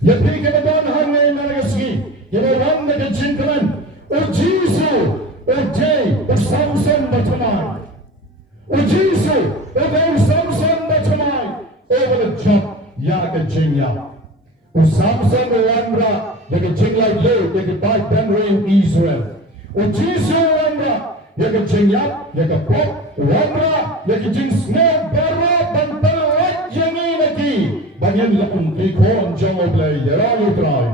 Ya pi kebadan hanne naragasgi. Yawan nakajinkalan. O Jisu, o Jay, o Samson batamay. O Jisu, o Day Samson batamay. Over the jump ya kajinya. O Samson o Andra. You can ching like you can buy Benry in Israel. O Jisu wanda, you can ching up, you can pop, wanda, you can ching snake, barra, bantalat, yangi naki. Banyan lakong kiko ang jongo blay, yara you try.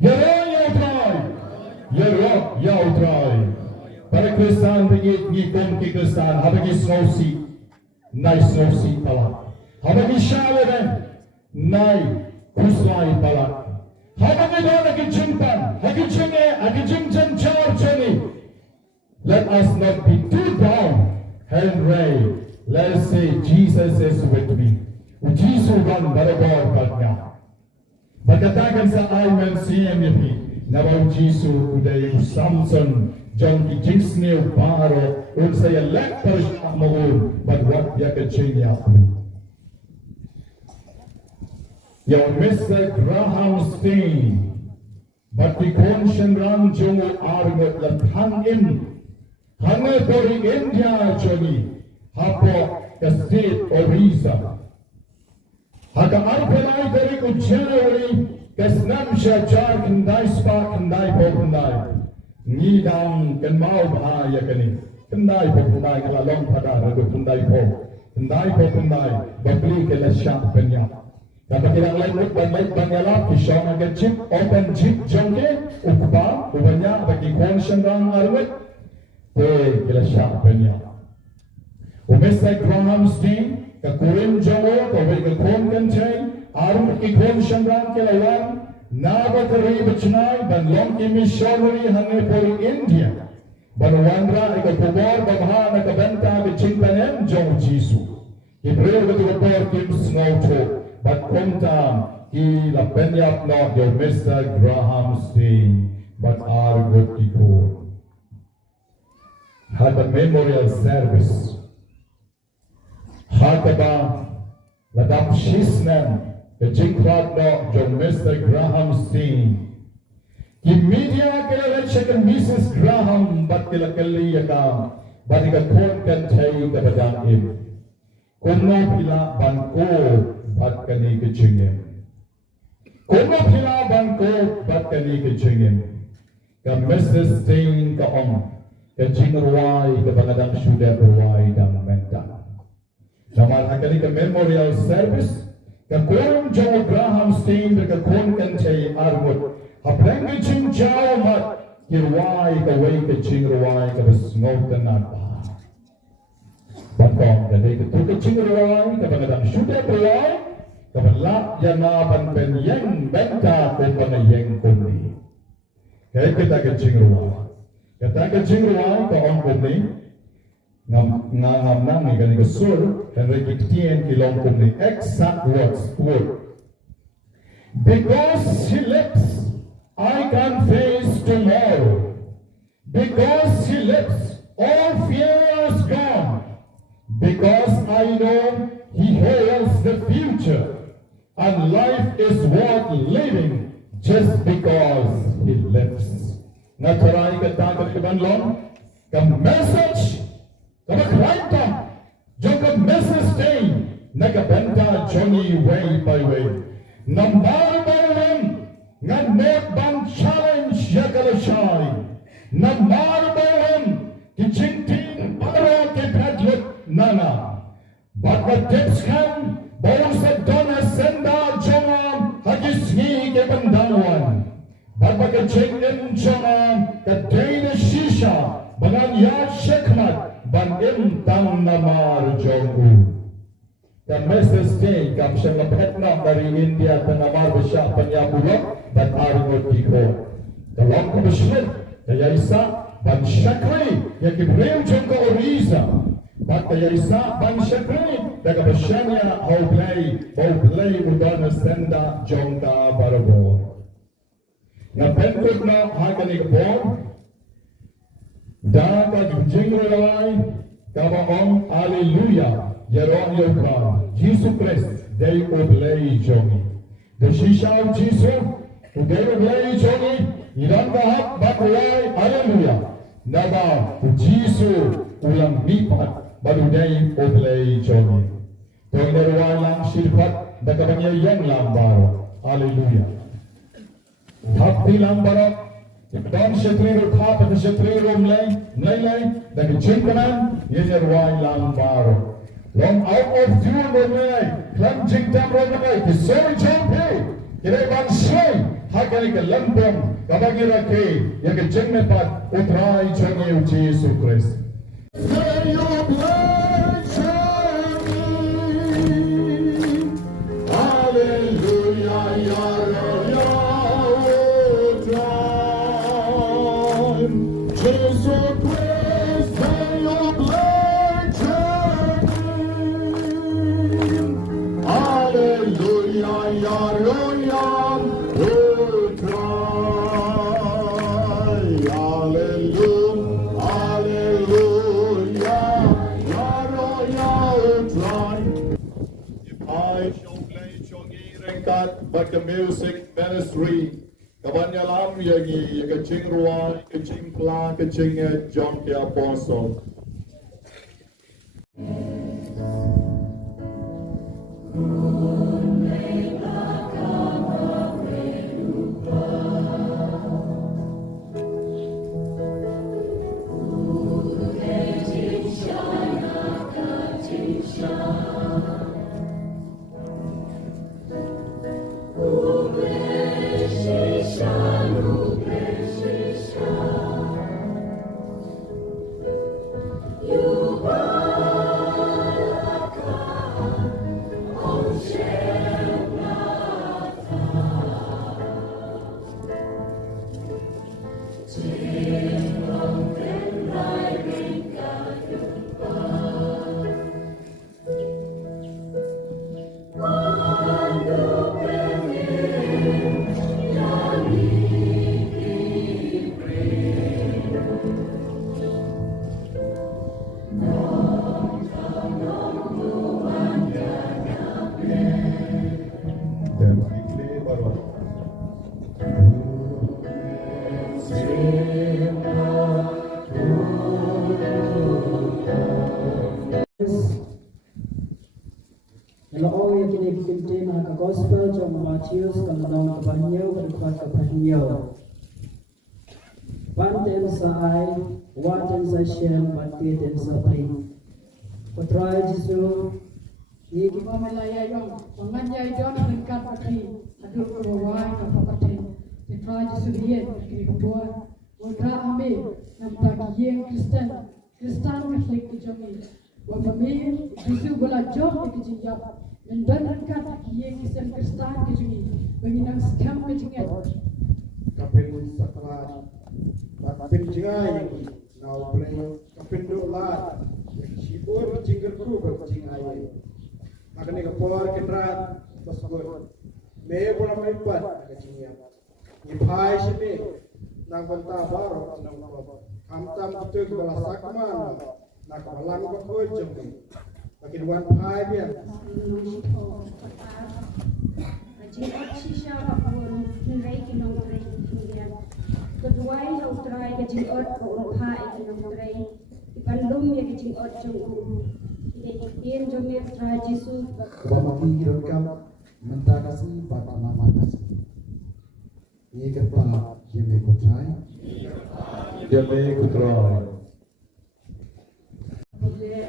Yara you try. Yara you try. Para Kristan, bigit ngipon ki Kristan, habagi snow seat, nice snow seat pala. Habagi shower then, nai, kuslay pala. Let us not be too down, Henry. Let us say, Jesus is with me. Jisu ran barabor katnya. Magkatakan sa Iman CMFP, nabaw Jisu uday Samson, John ki Jingsnew Baro, unsay elect Parish mahul, but what yakachinya. Your Mr. Graham Steen, but the conscience ram jungo argot la hangin, hange pori India joni, hapo ka state Orissa. Haka arpelai dari ku January, kasnam siya jar kendai spa kendai po kendai, ngidang kenmau bahaya kani, kendai po kendai kalalong pada rado kendai po kendai, babli ke la syak penyak. Kapag ilang lainut banyalap kisyaw nga chip open chip jongke ukba ubanya bagi conscience rang arwet te kila siya penya. Umesay Graham Steen kakurin jongo kaway kakon kanchay arwet ki conscience rang kilawan naba kari bachnay banlong ki missionary hangi poli India banwandra ikakubor babha nakabenta bichintanen jong Jisu Hebreo katubor kim snow talk. But Kumtam, he la penyap not your Mr. Graham Steen, but our good Kiko. Had a memorial service. Had ba la dam shisnem, the jingmihpat not your Mr. Graham Steen. Ki media kila check Mrs. Graham, but kila kaliyakam, but ika kon kan tay kabadang im. Kuno pila banko. Bat kani kecingin, kuno pilaban ko bat kani kecingin. Ka Mrs. Steen ka kajingruai ka bangadang sudah berwai dang menta. Namal hakali ka memorial service ka kon Joe Graham Steen ka kon kantay armut. Hapreng kecing jauh mat kirwai ka way kajingruai ka basnotan nata. Batong kani ka tu kajingruai ka bangadang sudah berwai. Kabalak yana ban ben yang benta ko panayeng kuni. Kaya kita ke jingruai. Kita ke jingruai ke orang kumni. Ngam nang ni kan ke sur dan rekitien kilom kumni. Exact word. Because he lives, I can face tomorrow. Because he lives, all fear is gone. Because I know he holds the future. And life is worth living just because he lives. Na Trai kata ke banlong, ke message, ke kaitan, jo ke message day, na ke benta Johnny way by way. Nambar bawin, nga net ban challenge ya kalashari. Nambar bawin, ki jingtin para ke padlet nana. Bakwa tips kan, bawa sa dona senda jongan, hagi Sngi ke pandangan. Bakwa ke jingtin jongan, ke dana shisha, bangan ya shekmat, ban tang namar jongu. Dan message day kam siyang napetna dari India tanamar besya panyabulok dan aringot kiko. Dalam kebesulit, kaya isa ban syakri yang kibreu jong ka oriza. Bat kaya isa ban syakri daga besyanya hau play udana senda jong ka barabor. Napentut na hakani kapon, daga jingrawai, kabaong haleluya. Yeron Yokan, Jisu Christ, they oblay Johnny. The Shisha Jisu, who they oblay Johnny, Iran Bahak Bakulay, hallelujah. Naba, Jisu, ulang mipat, baru they oblay Johnny. Toinerwa lang silpat, nakabanya yang lambar, hallelujah. Hakti lambarak, Ikdam Shatri Rukhap at Shatri Rumlay, Naylay, the Chinkanan, Yenerwa lambar. Long out of June Romay, Clam Jingtam Romay, Kisori Jompe, Kireban Shay, Hakalik Lambam, Kabagirake, Yak jingmihpat, Trai Changi Jisu Christ. Say your blessing, hallelujah, Trai, Jisu Christ, say your blessing. But the music ministry, kabanyalam yagi, kaching ruan, kaching plan, kaching John the Apostle. Gospel trong Matthew kanong kabanyaw at kabanyaw. Panten sa ay, waten sa siyem, patiten sa pring. Patray Jisu, Iki pamalaya yung panganyay John ang nagkapatri, adul kurwaway kapapatri. Trai Jisu diyan, kini ketua, wala kami ng pagiging Kristen Catholic kejami. Wapami Jisu bola jom ikijinjap. Mendankan yang Kristen Kristen kejami, menginang scam kejingan. Kapil sakra But Pinjai, now playing Kapindo Lad, she would jingle group of Jingai. Agni Kapor Kitran, Paskur, May Bonamipad, Kajinia. If I should be Nanganta Baro, Kamtam took Balasakman, Nakalang Bakoi Jumbi. But in one pie, kedua yang Trai ke jingot ke Trai ke Trai Bandung ya ke jingot jengku jadi kian jomir Trai Jisu Bamaki rekam mentakasi bapa nama kasih. Ia kepa jeme kutrai. Jeme kutrai. bila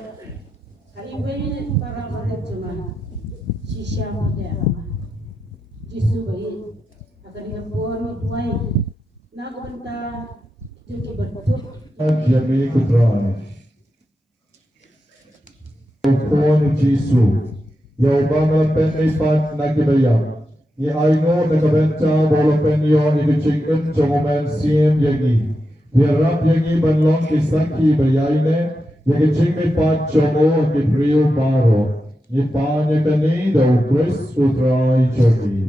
hari ini para orang cuma sisa muda Jisu bayi akan dibuat tuai nak benda itu betul. Jeme kutrai. Pon Jisu. Yau bangla jingmihpat nagibaya. Ni aino nakabenta bola penyo ibicik jomomen siem yagi. Biarap yagi banlong kisaki bayaine yagi jingmihpat jomo gibriu baro. Ni panya kani dau Chris utrai jogi.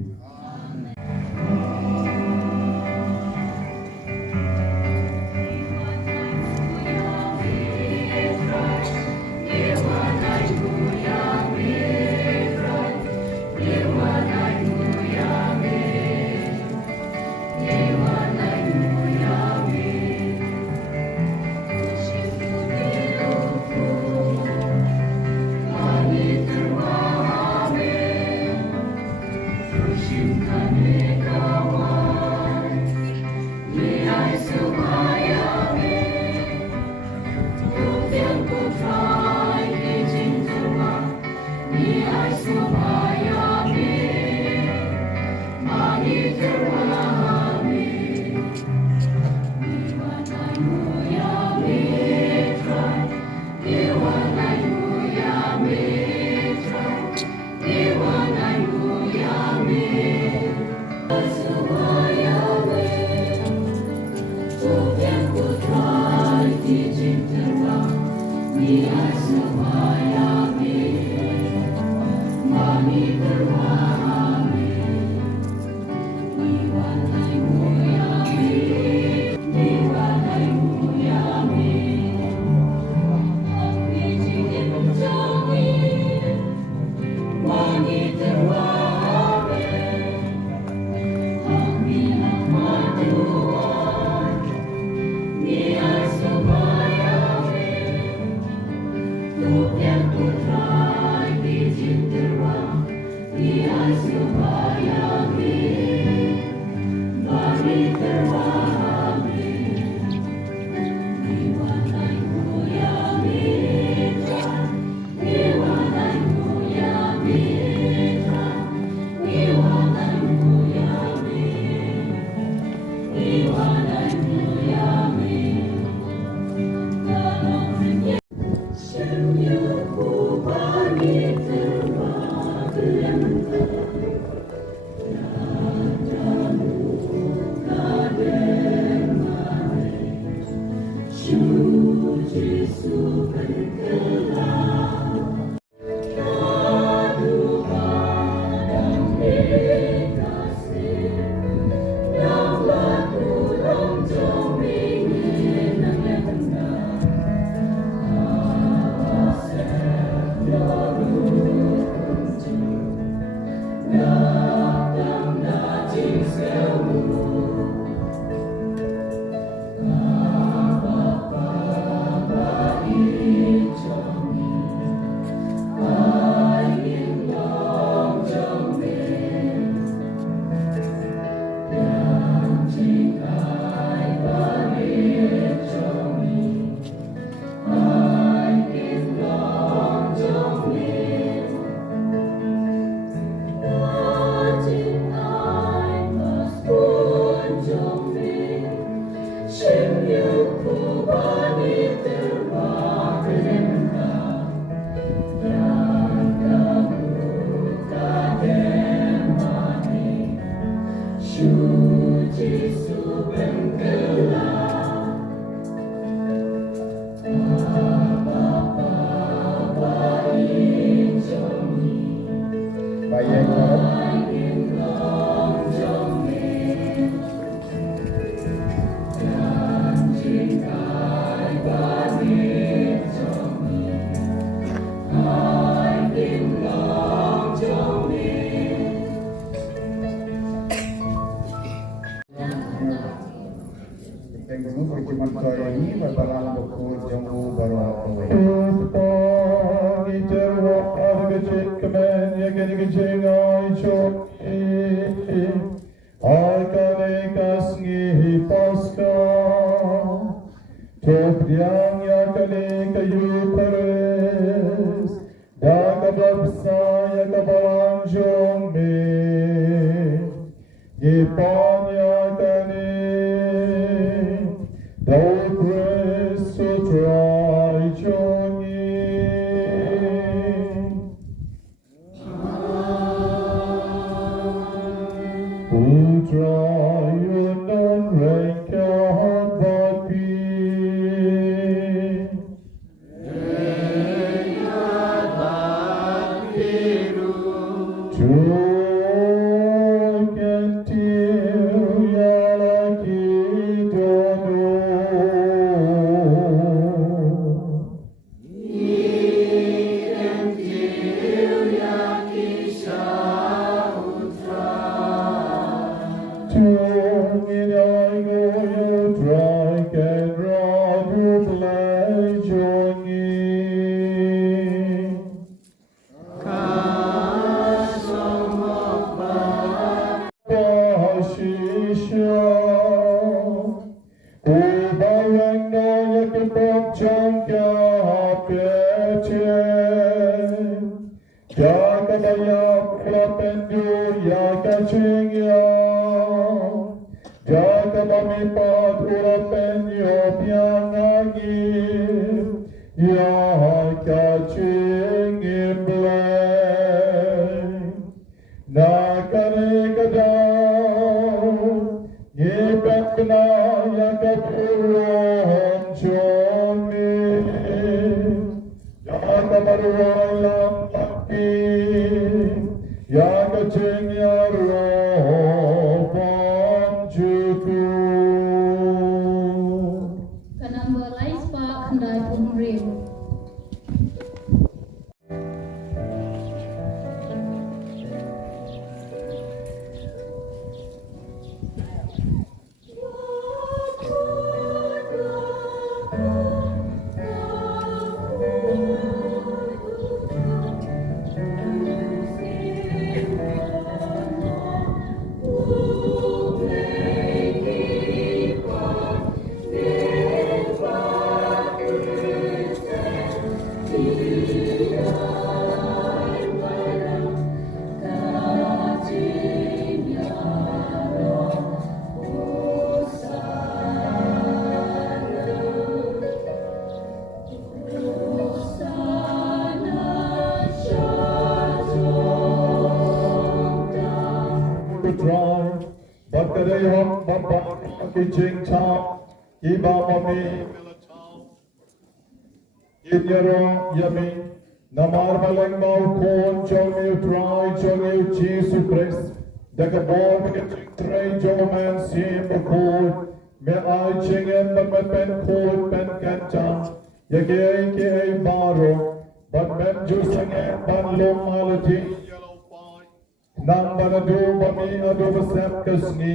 Oh Paskha, Topriang yakale kayu Parish, Dagababsa yakabalang jongme, Yipon yakale, Dao Kristo Trai jongi. Trai non recat but be. Jingmihpat urapenyo pianagi ya kacing imblay nakarikadaw ngipet kena ya kapurong jomi ya kabaruang laki ya kacing ya Trai, but the day of Papa, kitchen town, Ibamami, Inyaro, Yami, Namar Balang Mau, Jomi, Trai, Jomi, Jisu Christ, the Gabor, Trai, Joman, Sim, Cool, me I ching and the pen cool, pen canton, Yagay, Baro, but men juicing and Banlo Malati. Nang manadu bami adu besem kesni,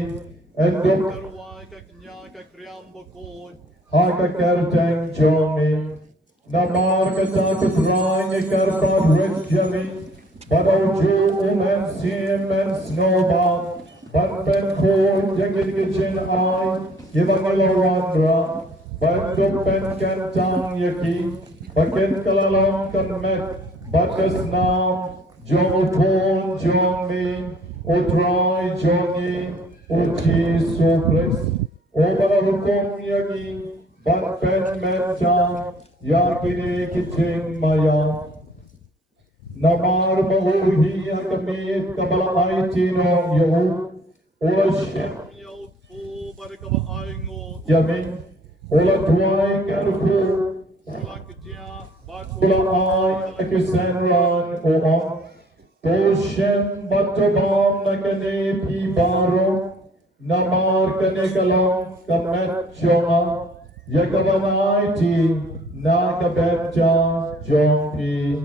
endok terwai ke kenya ke kriam bukul, hai ke kerteng jomi, namar ke jatuh Trai ke kerpat rejami, badau ju umen sim and snowball, ban pen kul jengit kecil ai, ibang alawandra, banduk pen kentang yaki, paket kalalang kemet, batas nam. Jong Pon, Jong Min, O Trai, Jongi, O Jisu Christ, O Balahukom Yagi, Ban Pen Menta, Yakini Kiching Maya, Namar Mahuhi Yakamit, Kabala Aitino, Yo, Ola Shem Yo, Fu, Barikaba Aingo, Yamin, Ola Trai, Garuku, Ola Kajia, Batula Ai, Akisenran, Oha. Toshem batobam nakane pi baro namar kane kalam kamet choma yakavanaiti nakabetja jompi.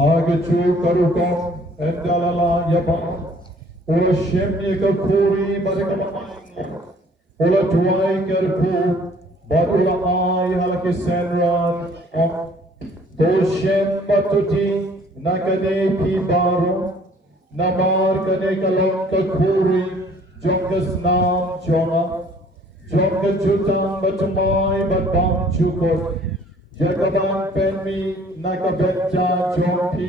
Hagachu karukam endalala yabam ola shemye kakuri badakamayang ola tuwai karpu badula ay halakisenran om toshem batuti nakane pi baro namar kane kalam kakuri jongas nam choma jonga chutam batumai badbam chukot Jagaban penmi nakabetja chompi,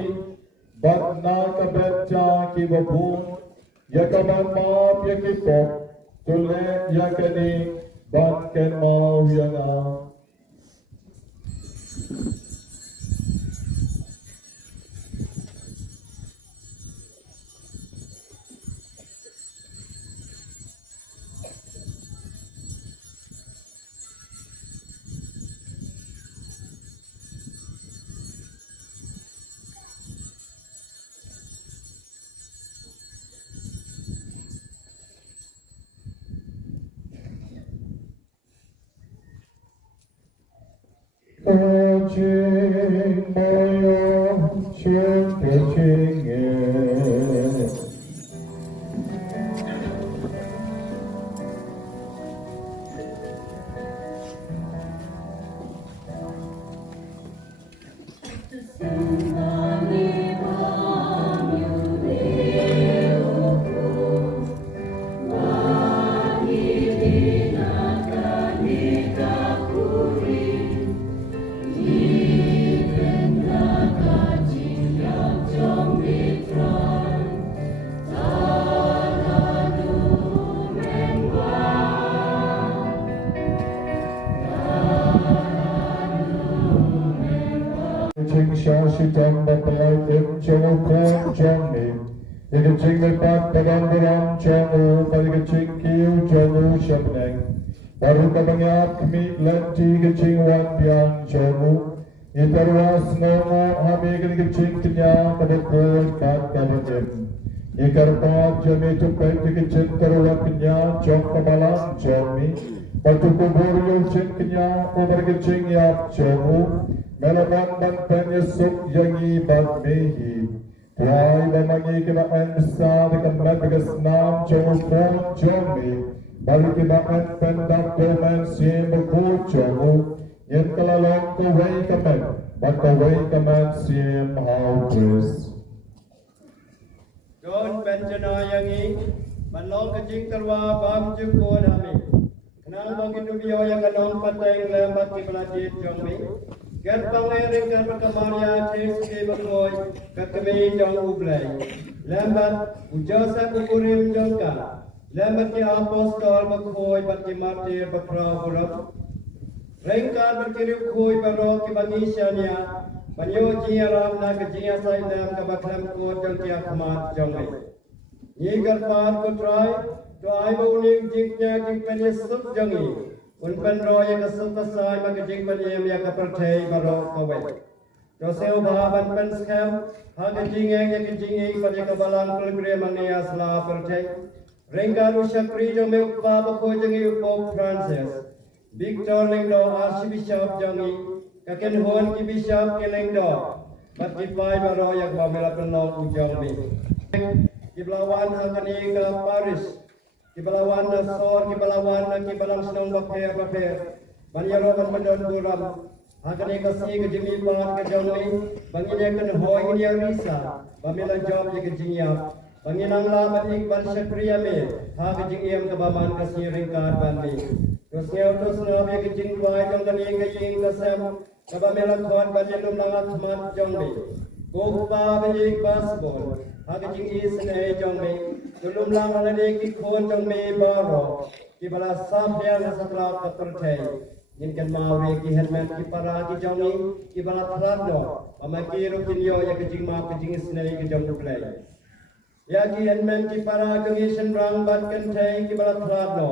bat nakabetja kibabun, Jagaban maap yakipok, tule yakani, bat ken mau yana. Jing moyo chung Shashitang Bapai Im Chong Kong Chong Mi Ika jingmihpat padang-padang Chong U Ika jing kiu Chong U Shabneng Baru kabangyak Kami lenti Ika jing wan biang Chong U Itarwas ngongo Hami Ika jing kenya Kabakul kat kabatim Ikarpat jami tupet Ika jing tarwat kenya Chong kamalang Chong Mi Patukubur yu jing kenya Umar Ika jing yak Chong U Melaban dan penyesuk yangi bad mehi Trai lamangi kinaan besar Dengan madagas nam Chong pon jomi Balik kinaan pendak domen Siem buku chong Yen kalalong kawai kaman Bat kawai kaman siem hautris John Benjana yangi Manlong kecing terwa bam jukun hami Kenal bangin dubiyo yang kanong pateng lembat kipelajit jongmi Gat pangerin kat perkamaria cis ke berkoi kat kemi jong ublai. Lambat ujasa kukurim jongka. Lambat ki apostol berkoi bat ki martir berkrau buruk. Rengkar berkirim koi berok ki bangisanya. Banyo jia ram na ke jia sai lam ke baklam kot jong ki akmat jongme. Ni garpat ko trai to ai bauning jiknya jik penyesuk jongi. Unpan roya kasut kasai magajing paniyam ya kapertay barok kawai. Joseo bahaban penskam hagajing yang yakajing pada kabalang pilgrim mania sela pertay. Renggaru syakri jo mekpa bako jangi Pope Francis. Victor Lengdo Archbishop jangi kaken hon ki bishop ke Lengdo. Batkipai baro yak bamela penong ujang mi. Kiblawan hakani ke Parish. Kibalawan na sor, kibalawan na kibalang sinong bakher. Banyarokan mandon guram. Hakan ikasi ke jingmihpat ke jongli. Bangin kan hoi ini yang risa. Bamila job ke jingyap. Banginang lamat ikbal syakriya me. Ha ke jingyam ke baman kasi ringkat bandi. Terusnya utus nabi ke jingwai jong kani ke jing kesem. Kabamila kuat banjilum nangat mat jongli. Goppa bejik basbol, hak jing isne jong me, tulum lang alade ki khon jong me baro, ki bala samya na sakla katul thai, yin kan maure ki herman ki para ki jong ni, ki bala tharno, amaki ro ki yo ya ki jing ma ki jing isne ki jong play. Ya ki herman ki para ki isen rang bat kan thai ki bala tharno,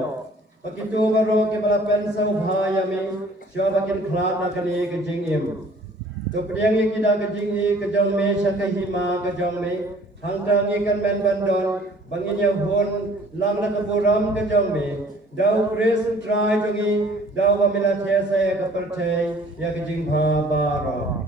pakitu baro ki bala pensau bhaya me, syo bakin khlat na kani ki jing im. Tu priang kita kejing ni kejong me sakahima kejong me hangtang ikan men bandon banginya hon lam na kaburam kejong me dau kres trai jongi dau pamila tiasa ya kapercay ya kejing bha bara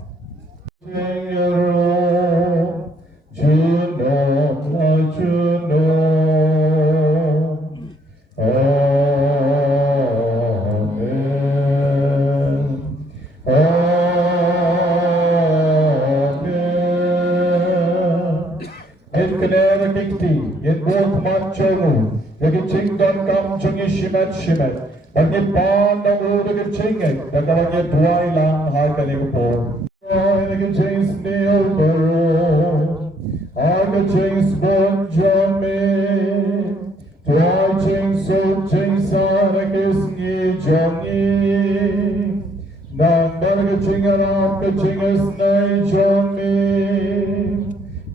Shimet, and the bond of the chinging, the government dry land, high canning the James Neil Burrow, I the James Bon John me, Trai James so James on a Sngi Johnny, Nan Berga Chingaram, the Chingas Nay John me,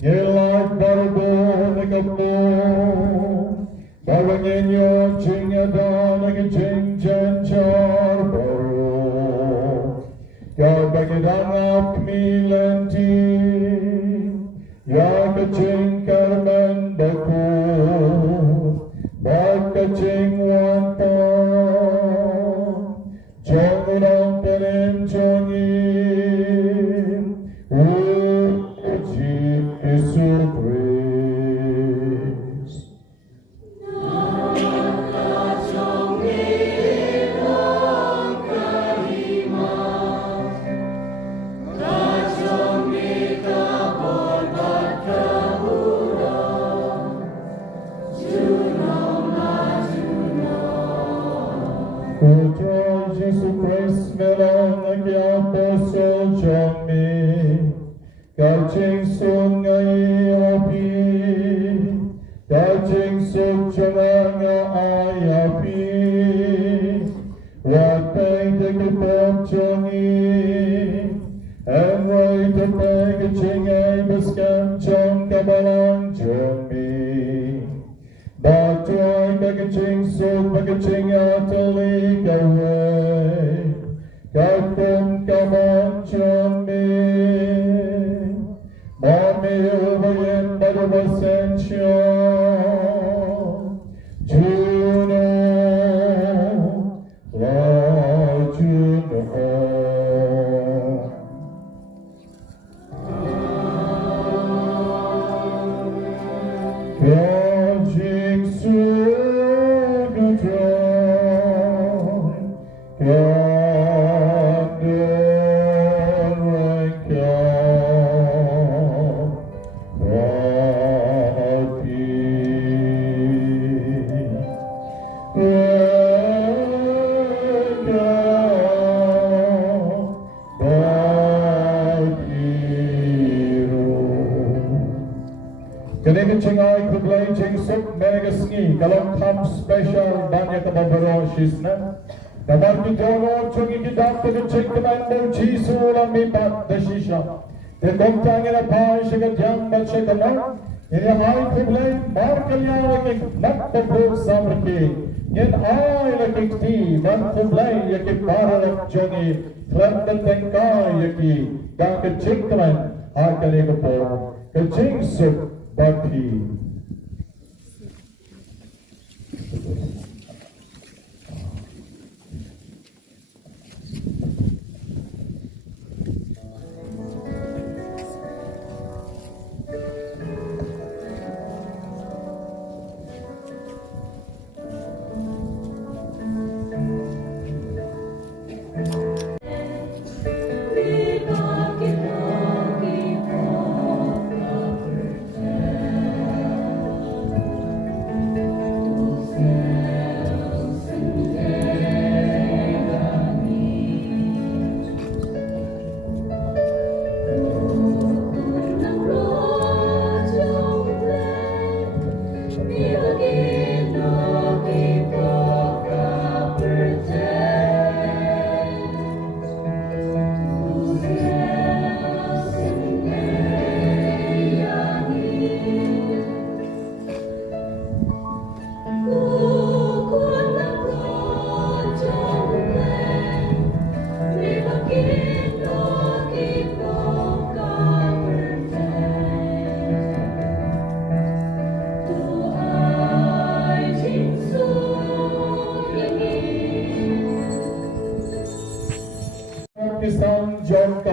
you like Barbo, like a bone. Bawangin yo chingadon like a ching chen char baro. Yo bagidang up milenti. Yo ka ching karman baku. Baka ching wampa. Chong udang penim chongin. Uji Jisu praise. Jisu Christ melon like apostle John me, Gajing Sngi api, Gajing Sujanga ayapi, Watay de Kipop Jongi, and right the packaging a biscam John Kabalang John me. But try packaging so packaging out to leak away. Come on, John me. Mommy over in but of ascension. Juno, Lord Juno. Chingai kublai ching sup mega sngi kalong kam special banyak kababaro shisna dabar ki jono chungi ki dak ke ching kaman Jisu la mipat de shisha de komtang ina pa shiga jam bal shikana ina hai kublai mar kalya ke nak to pro samrki yen ai la kiti man kublai ye ke para chungi klan de tengkai ye ki dak ke ching kaman ha kale ko po ke ching sup Bhakti.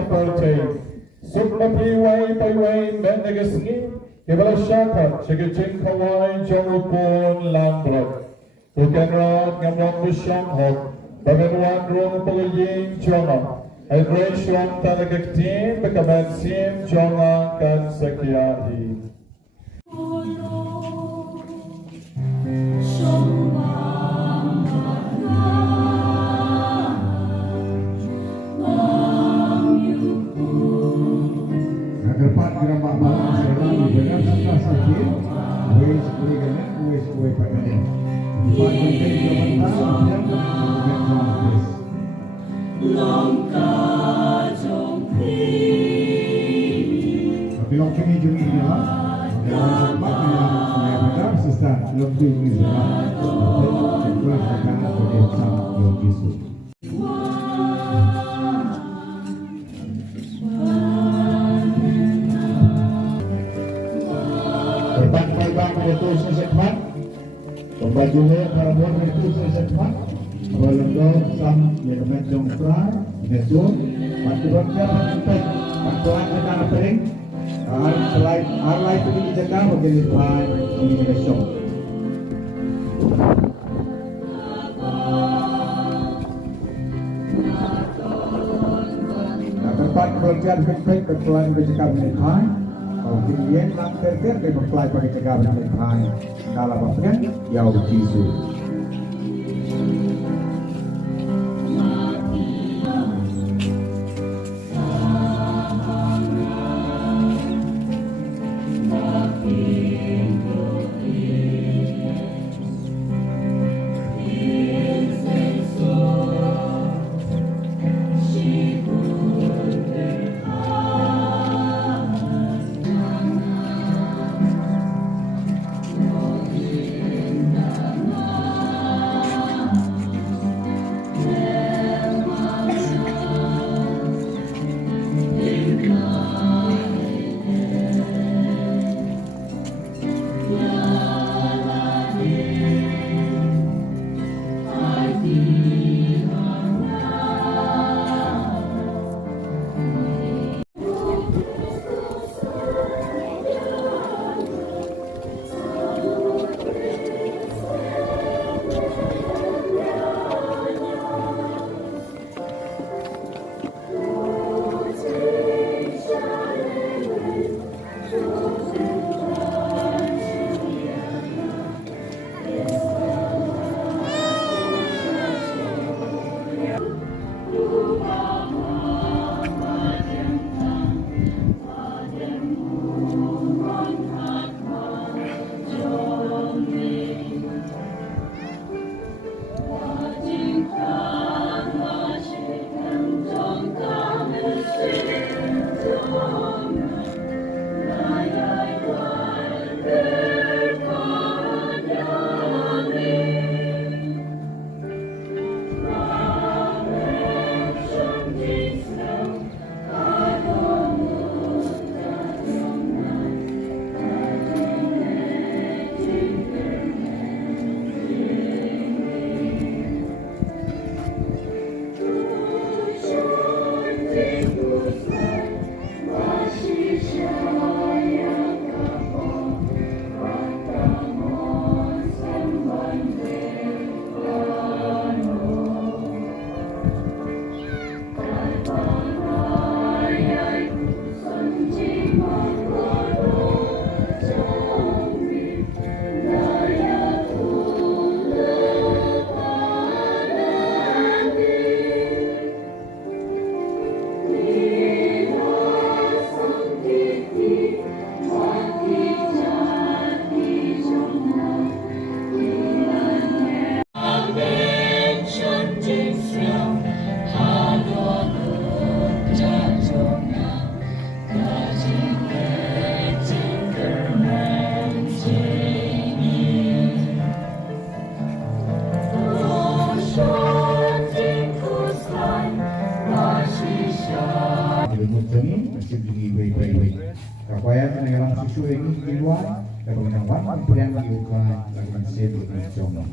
Sawsymper Sukma piwai paiwai mendagasni Kibala Shakat Shigachin Kawai Jorupon Lambrok Tukanra Ngamyong Busham Hok Baganwan Rung Pagayin Jonga Hydration Tanakaktin Bakamansim Jonga Kan Sakyahi Depan gerak bahan sekarang di dalam sebelah sedikit, wes kue ganet, wes kue padanan. Depan mungkin zaman tahu yang bukan mampus. Tapi longkang ini jumlah dah, dalam tempat yang benar sesat lebih mizah, dan juga akan terlihat sangat Jisu. Bang itu sesekmat, pembajunya perempuan itu sesekmat, berlengkap sam yang kemencong Trai, ngejun, waktu berkah menimpa, bantuan sekarang pering, selain arlai itu dijaga begini Trai ini ngejong. Tempat kerjaan fikir ketuan berjaga begini Trai. Kalau kalian nak terkait dengan pelai bagi cegah berjalan dalam bagian yang Jisu. Kapaya negara susu ini dibuat dan pengembangan yang dilakukan lakukan sedu dan cuma.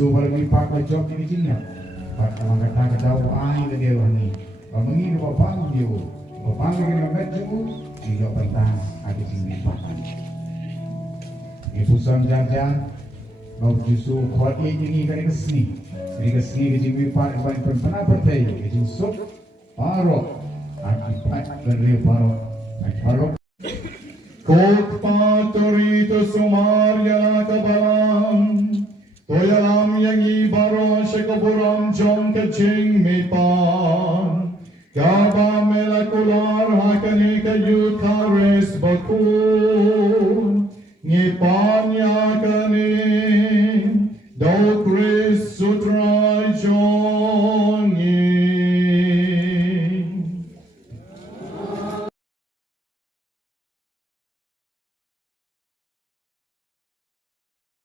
Jisu bagi pak job ini cina. Pak orang kata jauh ai ke dia ni. Mengi ke bapang dia. Bapang ke dia meju, dia pentang ada jingmihpat. Ibu sam jajan, mau Jisu kuat ini ke sini. Ke sini ke jingmihpat bukan pernah bertanya. Ke Jisu parok, akibat kerja parok. Kot paturito sumarya kabalam. Toyalam yang ibaro shekaburam jom ke jingmihpat. Kaba melakular hakani kayu kares bakun. Ngipanya kani